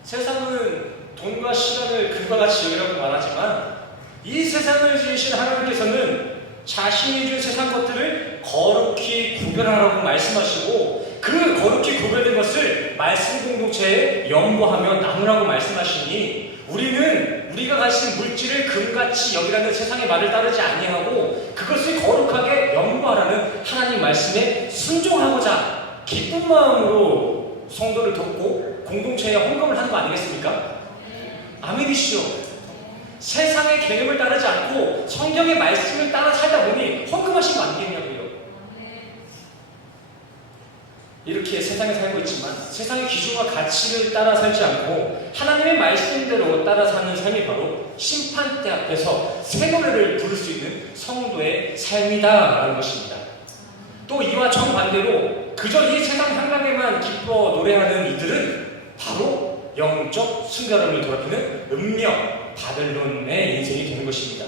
세상은 돈과 시간을 금과 같이 여기라고 말하지만 이 세상을 지으신 하나님께서는 자신이 준 세상 것들을 거룩히 구별하라고 말씀하시고 그 거룩히 구별된 것을 말씀 공동체에 연구하며 나누라고 말씀하시니 우리는 우리가 가진 물질을 금같이 여기라는 세상의 말을 따르지 아니하고 그것을 거룩하게 연구하라는 하나님 말씀에 순종하고자 기쁜 마음으로 성도를 돕고 공동체에 헌금을 하는 거 아니겠습니까? 아멘이시죠? 세상의 개념을 따르지 않고 성경의 말씀을 따라 살다 보니 헌금하신 거 아니겠냐고요. 이렇게 세상에 살고 있지만 세상의 기준과 가치를 따라 살지 않고 하나님의 말씀대로 따라 사는 삶이 바로 심판대 앞에서 새 노래를 부를 수 있는 성도의 삶이다라는 것입니다. 또 이와 정반대로 그저 이 세상 향락에만 기뻐 노래하는 이들은 바로 영적 순결함을 더럽히는 음력 바벨론의 인생이 되는 것입니다.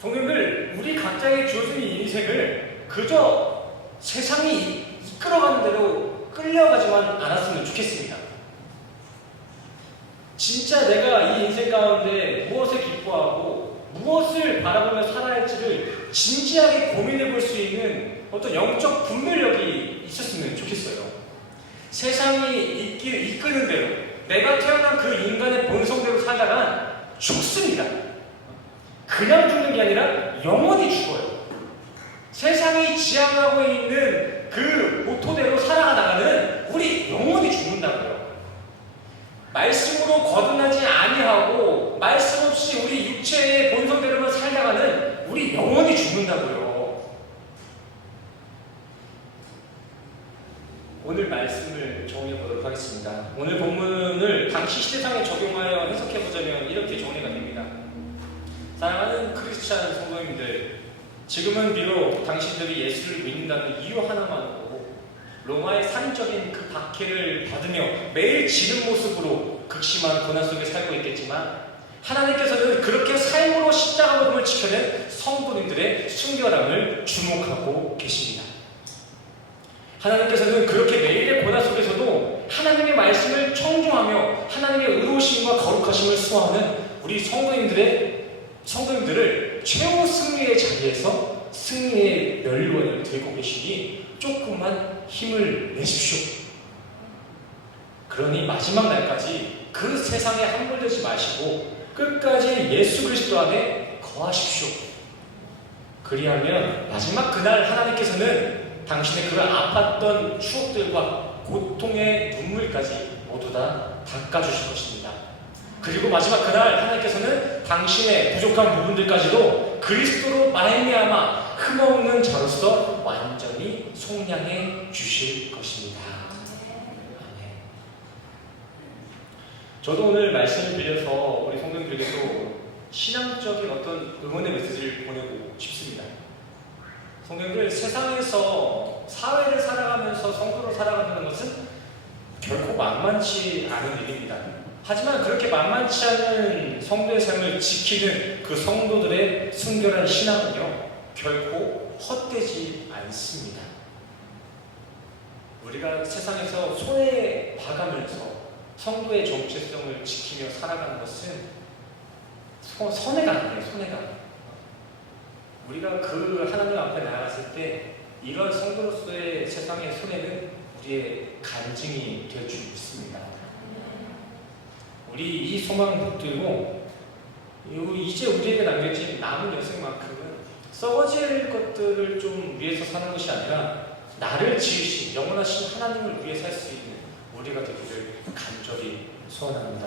성도님들, 우리 각자의 주어진 이 인생을 그저 세상이 이끌어가는 대로 끌려가지만 않았으면 좋겠습니다. 진짜 내가 이 인생 가운데 무엇을 기뻐하고 무엇을 바라보며 살아야 할지를 진지하게 고민해 볼 수 있는 어떤 영적 분별력이 있었으면 좋겠어요. 세상이 이끄는 대로 내가 태어난 그 인간의 본성대로 살다간 죽습니다. 그냥 죽는 게 아니라 영원히 죽어요. 세상이 지향하고 있는 그 모토대로 살아가다가는 우리 영원히 죽는다고요. 말씀으로 거듭나지 아니하고 말씀 없이 우리 육체의 본성대로만 살다가는 우리 영원히 죽는다고요. 오늘 말씀을 정리해 보도록 하겠습니다. 오늘 본문을 당시 시대상에 적용하여 해석해 보자면 이렇게 정리가 됩니다. 사랑하는 크리스찬 성도님들, 지금은 비록 당신들이 예수를 믿는다는 이유 하나만으로 로마의 살인적인 그 박해를 받으며 매일 지는 모습으로 극심한 고난 속에 살고 있겠지만 하나님께서는 그렇게 삶으로 십자가 복음을 지켜낸 성도님들의 순결함을 주목하고 계십니다. 하나님께서는 그렇게 매일의 고난 속에서도 하나님의 말씀을 청중하며 하나님의 의로우심과 거룩하심을 수호하는 우리 성도님들을 최후 승리의 자리에서 승리의 멸류관을 들고 계시니 조금만 힘을 내십시오. 그러니 마지막 날까지 그 세상에 함몰되지 마시고 끝까지 예수 그리스도 안에 거하십시오. 그리하면 마지막 그날 하나님께서는 당신의 그 아팠던 추억들과 고통의 눈물까지 모두 다 닦아주실 것입니다. 그리고 마지막 그날 하나님께서는 당신의 부족한 부분들까지도 그리스도로 말미암아 흠없는 자로서 완전히 속량해 주실 것입니다. 아멘. 저도 오늘 말씀을 빌려서 우리 성도님들께도 신앙적인 어떤 응원의 메시지를 보내고 싶습니다. 성도님들, 세상에서 사회를 살아가면서 성도로 살아간다는 것은 결코 만만치 않은 일입니다. 하지만 그렇게 만만치 않은 성도의 삶을 지키는 그 성도들의 순결한 신앙은요, 결코 헛되지 않습니다. 우리가 세상에서 손에 봐가면서 성도의 정체성을 지키며 살아가는 것은 손해가 아니에요. 손해가. 우리가 그 하나님 앞에 나아갔을 때 이런 성도로서의 세상의 손해는 우리의 간증이 될 줄 믿습니다. 우리 이 소망을 붙들고 이제 우리에게 남겨진 남은 여생만큼은 썩어질 것들을 좀 위해서 사는 것이 아니라 나를 지으신 영원하신 하나님을 위해 살 수 있는 우리가 되기를 간절히 소원합니다.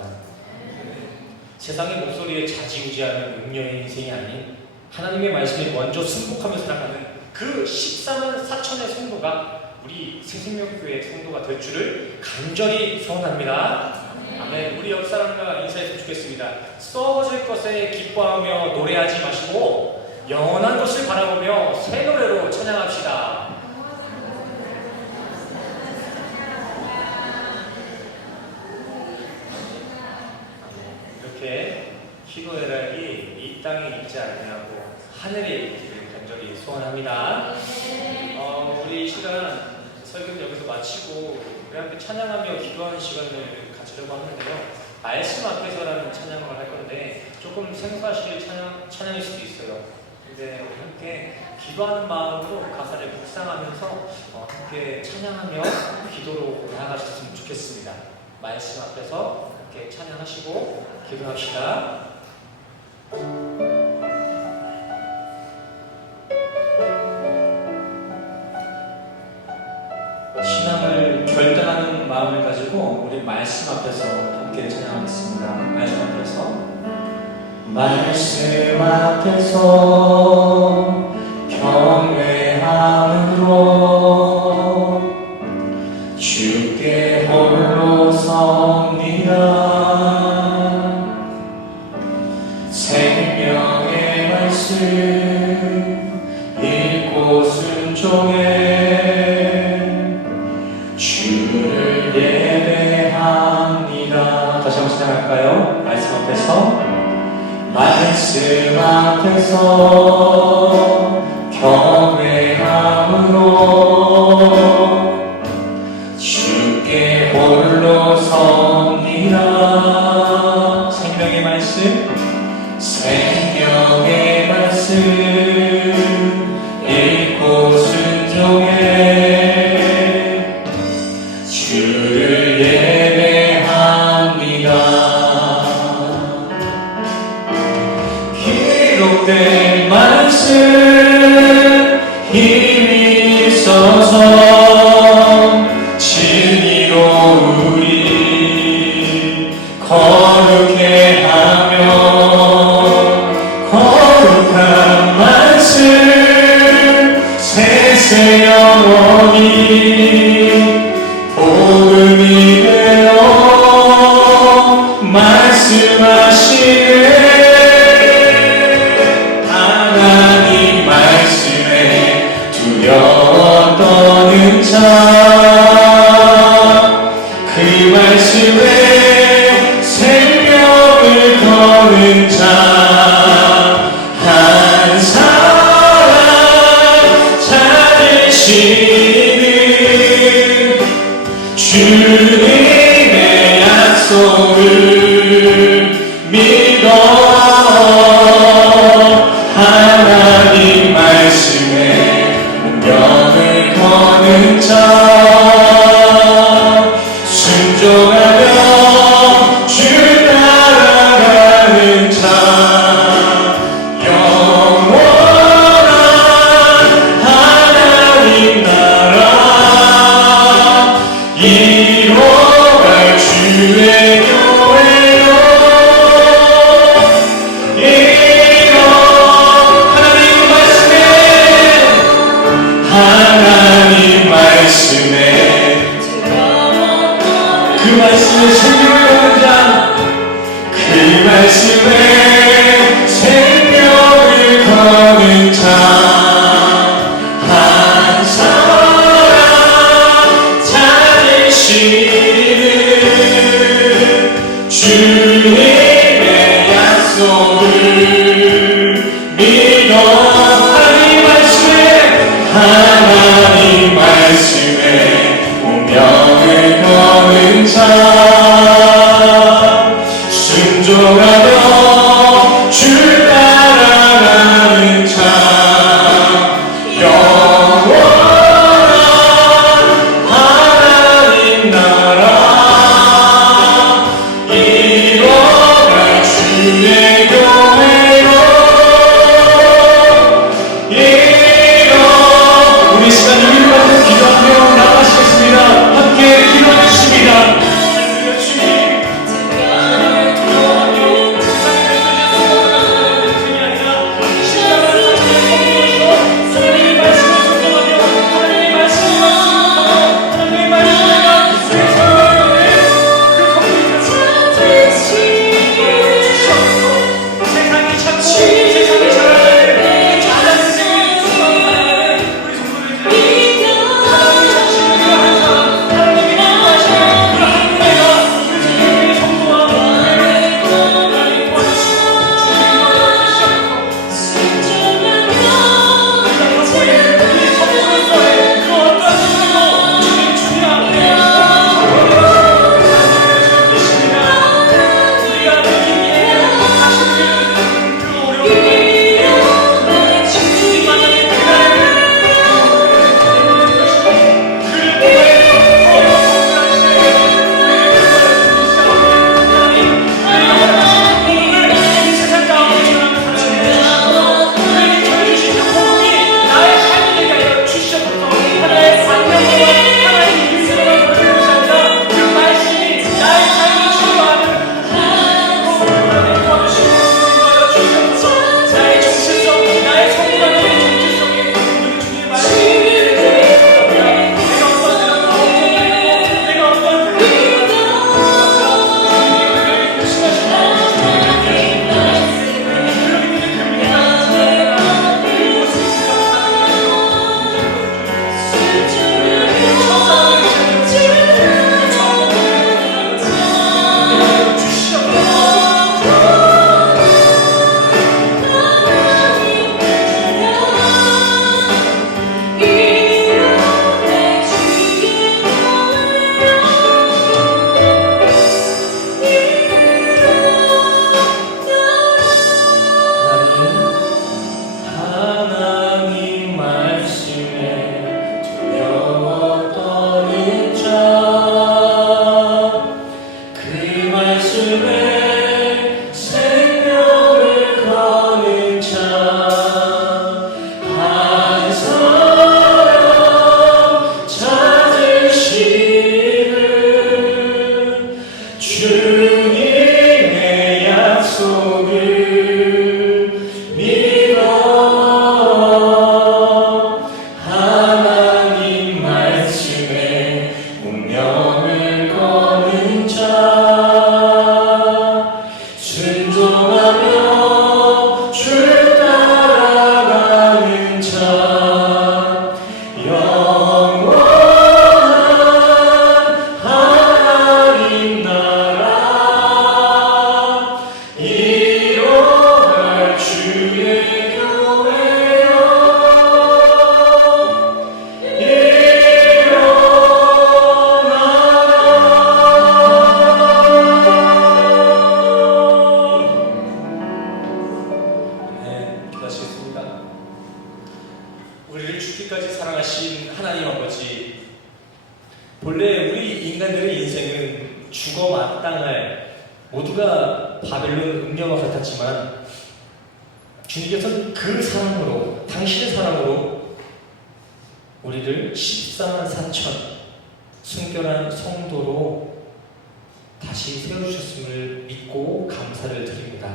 세상의 목소리에 좌지우지하는 음녀의 인생이 아닌 하나님의 말씀에 먼저 승복하며 살아가는 그 14만 4천의 성도가 우리 새생명교회 성도가 될 줄을 간절히 소원합니다. 아멘. 우리 옆 사람과 인사했으면 좋겠습니다. 썩어질 것에 기뻐하며 노래하지 마시고 영원한 것을 바라보며 새 노래로 찬양합시다. 이렇게 기도의 락이 이 땅에 있지 아니하고 하늘에 있기를 간절히 소원합니다. 우리 이 시간 설교는 여기서 마치고 우리 함께 찬양하며 기도하는 시간을 가지려고 하는데요. 말씀 앞에서라는 찬양을 할 건데 조금 생소하실 찬양일 수도 있어요. 근데 우리 함께 기도하는 마음으로 가사를 묵상하면서 함께 찬양하며 기도로 나아가셨으면 좋겠습니다. 말씀 앞에서 함께 찬양하시고 기도합시다. 신앙을 결단하는 마음을 가지고 우리 말씀 앞에서 함께 찬양하겠습니다. 말씀 앞에서 말씀 앞에서 경외함으로 주께 홀로 섭니다. 생명의 말씀 읽고 순종해 주를 예배합니다. 다시 한번 시작할까요? 말씀 앞에서 경외함으로 주께 홀로 섭니다. 생명의 말씀 읽고 순종해 주를 예배합니다. 기록된 말씀 힘이 있어서 진리로 우리 거룩해 하며 거룩한 말씀 세세 영원히 복음이 되어 말씀하시네. 하나님 말씀에 두려워 떠는 자, 그 말씀에 생명을 거는 자, 한 사람 찾으시는 주님의 약속을 믿어 하나님 말씀에 운명을 거는 자, 순종하며 주 따라가는 자, 영원한 하나님 나라 이뤄갈 주의 교회요. 하나님 말씀에 그 말씀에 생명을 거는 자, 그 말씀에 생명을 거는 자, 한 사람 찾으시는 주님의 약속을 믿어 하나님 말씀에 운명을 거는 자, 순종하며 주 따라가는 자, 영원한 하나님 나라 이뤄갈 약속을 믿어 하나님 말씀에 운명을 거는 자 순종하며 주 따라가는 자 영원한 하나님 나라 이뤄갈 주의 교회여 네, 기도하시겠습니다. 우리를 죽기까지 사랑하신 하나님 아버지, 본래 우리 인간들의 인생은 죽어 마땅할 모두가 바벨론 음녀와 같았지만 주님께서는 그 사랑으로, 당신의 사랑으로 우리를 14만 4천 순결한 성도로 다시 세워주셨음을 믿고 감사를 드립니다.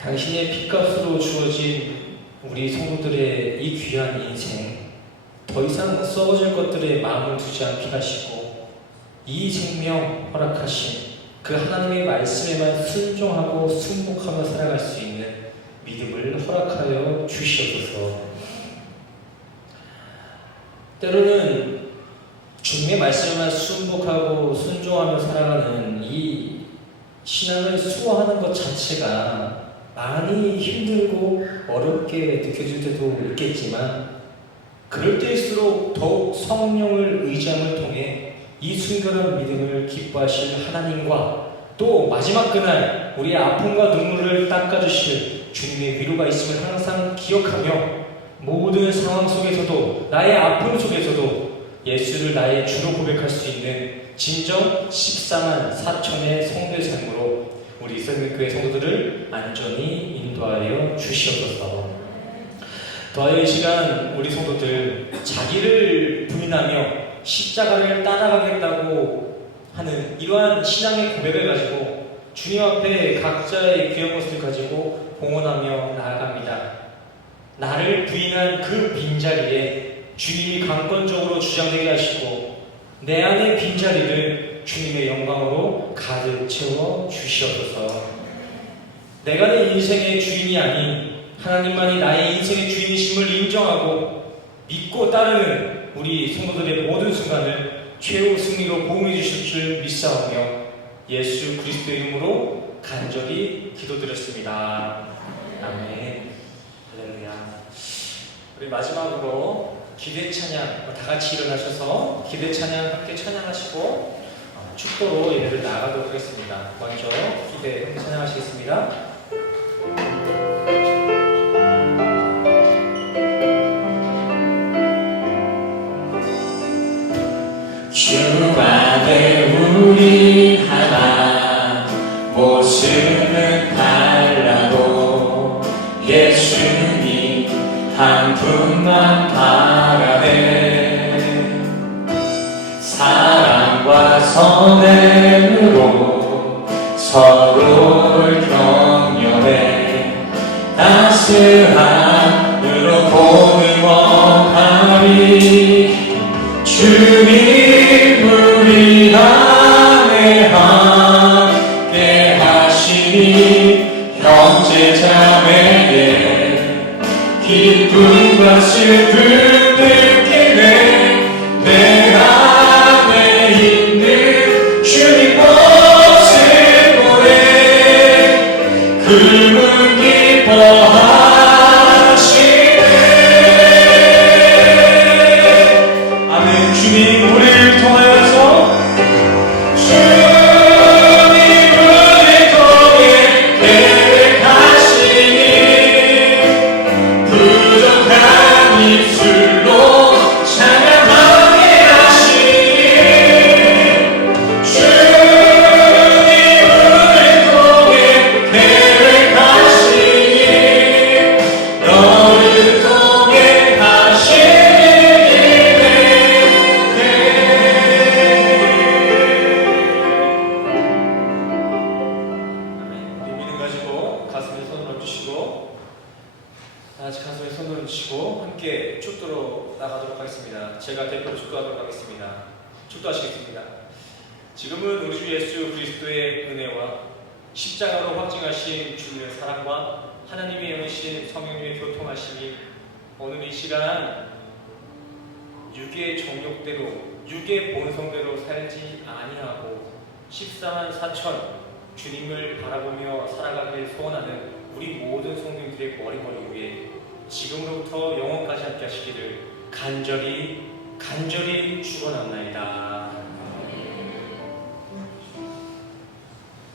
당신의 핏값으로 주어진 우리 성도들의 이 귀한 인생, 더 이상 썩어질 것들에 마음을 두지 않게 하시고 이 생명 허락하신 그 하나님의 말씀에만 순종하고 순복하며 살아갈 수 있는 믿음을 허락하여 주시옵소서. 때로는 주님의 말씀에만 순복하고 순종하며 살아가는 이 신앙을 수호하는 것 자체가 많이 힘들고 어렵게 느껴질 때도 있겠지만 그럴 때일수록 더욱 성령을 의지함을 통해 이 순결한 믿음을 기뻐하실 하나님과 또 마지막 그날 우리의 아픔과 눈물을 닦아주실 주님의 위로가 있음을 항상 기억하며 모든 상황 속에서도 나의 아픔 속에서도 예수를 나의 주로 고백할 수 있는 진정 14만 4천의 성도의 삶으로 우리 이성교회 성도들을 안전히 인도하여 주시옵소서. 더하여 이 시간 우리 성도들 자기를 부인하며 십자가를 따라가겠다고 하는 이러한 신앙의 고백을 가지고 주님 앞에 각자의 귀한 모습을 가지고 봉헌하며 나아갑니다. 나를 부인한 그 빈자리에 주님이 강권적으로 주장되게 하시고 내 안의 빈자리를 주님의 영광으로 가득 채워 주시옵소서. 내가 내 인생의 주인이 아닌 하나님만이 나의 인생의 주인이심을 인정하고 믿고 따르는 우리 성도들의 모든 순간을 최후 승리로 보응해 주실 줄 믿사오며 예수 그리스도의 이름으로 간절히 기도드렸습니다. 아멘. 할렐루야. 우리 마지막으로 기대 찬양, 다 같이 일어나셔서 기대 찬양 함께 찬양하시고 축도로 예배를 나가도록 하겠습니다. 먼저 기대 찬양하시겠습니다. 주 안에 우리 하나 모습은 달라도 예수님 한 분만 바라네. 사랑과 선행으로 서로를 격려해 따스함으로 공응하리. 주님 우리 안에 함께 하시니 형제자매의 기쁨과 슬픔 느끼네. 내 안에 있는 주님 모습 보네. 그분 기뻐하시네. 아멘. 주님 우리를 통하여서 주님 우리를 통해 계획하시니 부족한 입술 축도로 나가도록 하겠습니다. 제가 대표로 축도하도록 하겠습니다. 축도하시겠습니다. 지금은 우리 주 예수 그리스도의 은혜와 십자가로 확증하신 주의 사랑과 하나님의 영이신 성령님의 교통하심이 오늘 이 시간 육의 정욕대로 육의 본성대로 살지 아니하고 14만 4천 주님을 바라보며 살아가기를 소원하는 우리 모든 성도님들의 머리머리 위에 지금으로부터 영원까지 함께 하시기를 간절히 축원합니다.